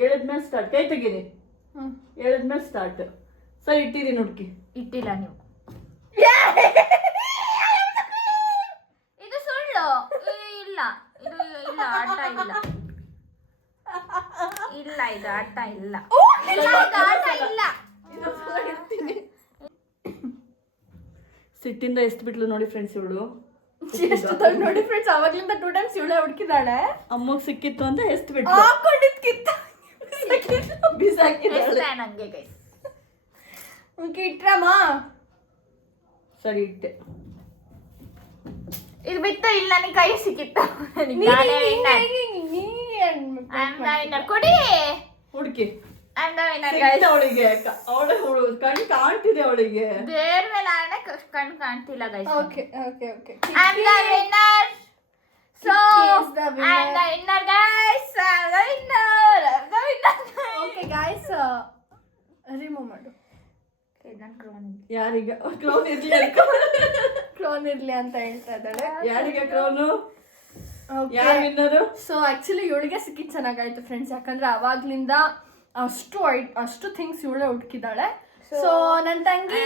ಹೇಳಿದ್ಮೇಲೆ ಸ್ಟಾರ್ಟ್. ಕೈ ತೆಗೀರಿ, ಹೇಳಿದ್ಮೇಲೆ ಸ್ಟಾರ್ಟ್. ಸರಿ ಇಟ್ಟಿರಿ ನುಡ್ಕಿ. ಇಟ್ಟಿಲ್ಲ ನೀವು. ಇದು ಸುಳ್ಳು. ಇಲ್ಲ ಇದು ಇಲ್ಲ, ಆಟ ಇಲ್ಲ. ಇಲ್ಲ ಇದು ಆಟ ಇಲ್ಲ. ಇಲ್ಲ, ಇದು ಆಟ ಇಲ್ಲ. ಸಿಟ್ಟಿಂದ ಎಷ್ಟು ಬಿಟ್ಲು ನೋಡಿ ಫ್ರೆಂಡ್ಸ್ ಇವಳು. ಎಷ್ಟು ದೊಡ್ಡ ನೋಡಿ ಫ್ರೆಂಡ್ಸ್, ಅವಾಗ್ಲಿಂದ 2 ಟೈಮ್ಸ್ ಇವಳೆ ಹುಡುಕಿದಾಳೆ. ಅಮ್ಮಗ್ ಸಿಕ್ಕಿತ್ತು ಅಂತ ಎಷ್ಟು ಬಿಟ್ಲು. ಹಾಕೊಂಡಿದ್ಕಿತ್ತ ಬಿಸಾಕಿದಾಳೆ. ಎಷ್ಟ ನಂಗೆ ಗೈಸ್. ಓಕೆ ಇಟ್ರಮ್ಮ. ಸರಿ ಇಟ್ಟೆ. ಇದು ಬಿತ್ತು ಇಲ್ಲ, ನನಗೆ ಕೈ ಸಿಕ್ಕಿತ್ತು. ಕೊಡಿ ಹುಡುಕಿ I'm the winner, guys. ಅವಳಿಗೆ ಅವಳು ಕಣ್ ಕಾಣ್ತಿದೆ ಅವಳಿಗೆ. ಬೇರೆ ಮೇಲೆ ಆಡನೆ ಕಣ್ ಕಾಣ್ತಿಲ್ಲ guys. Okay okay okay. I'm the winner. So Kiki is the winner. I'm the winner, guys. I'm the winner. Okay guys, remove ಮಾಡು. ನನ್ನ ಕ್ರೋನ್. ಯಾರಿಗೆ ಕ್ರೌನ್ ಇರ್ಲಿ ಅಂತ. ಕ್ಲೋನ್ ಇರ್ಲಿ ಅಂತ ಹೇಳ್ತಾ ಇದ್ದಾಳೆ. ಯಾರಿಗೆ ಕ್ರೌನು? ಯಾರು ವಿನ್ನರು? ಸೊ ಆಕ್ಚುಲಿ ಇವಳಿಗೆ ಸಿಕ್ಕಿದ್ ಚೆನ್ನಾಗಾಯ್ತು ಫ್ರೆಂಡ್ಸ್, ಯಾಕಂದ್ರೆ ಅವಾಗ್ಲಿಂದ ಅಷ್ಟು ಥಿಂಗ್ಸ್ ಇವಳೆ ಹುಡುಕಿದಾಳೆ. ಸೊ ನನ್ನ ತಂಗಿ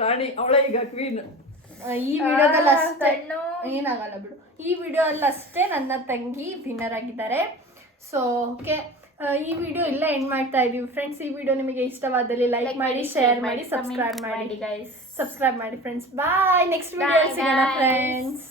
ರಾಣಿ ಅವಳೇ ಈಗ ಕ್ವೀನ್. ಈ ವಿಡಿಯೋದಲ್ಲಿ ಅಷ್ಟೇ ಏನಾಗಲ್ಲ ಬಿಡು. ಈ ವಿಡಿಯೋ ಅಲ್ಲಿ ಅಷ್ಟೇ ನನ್ನ ತಂಗಿ ವಿನ್ನರ್ ಆಗಿದ್ದಾರೆ. ಸೊ ಓಕೆ, ಈ ವಿಡಿಯೋ ಇಲ್ಲ ಎಂಡ್ ಮಾಡ್ತಾ ಇದೀವಿ ಫ್ರೆಂಡ್ಸ್. ಈ ವಿಡಿಯೋ ನಿಮಗೆ ಇಷ್ಟವಾದಲ್ಲಿ ಲೈಕ್ ಮಾಡಿ, ಶೇರ್ ಮಾಡಿ, ಸಬ್ಸ್ಕ್ರೈಬ್ ಮಾಡಿ ಗೈಸ್. ಸಬ್ಸ್ಕ್ರೈಬ್ ಮಾಡಿ ಫ್ರೆಂಡ್ಸ್. ಬಾಯ್. ನೆಕ್ಸ್ಟ್ ವಿಡಿಯೋ ಸಿಗೋಣ ಫ್ರೆಂಡ್ಸ್.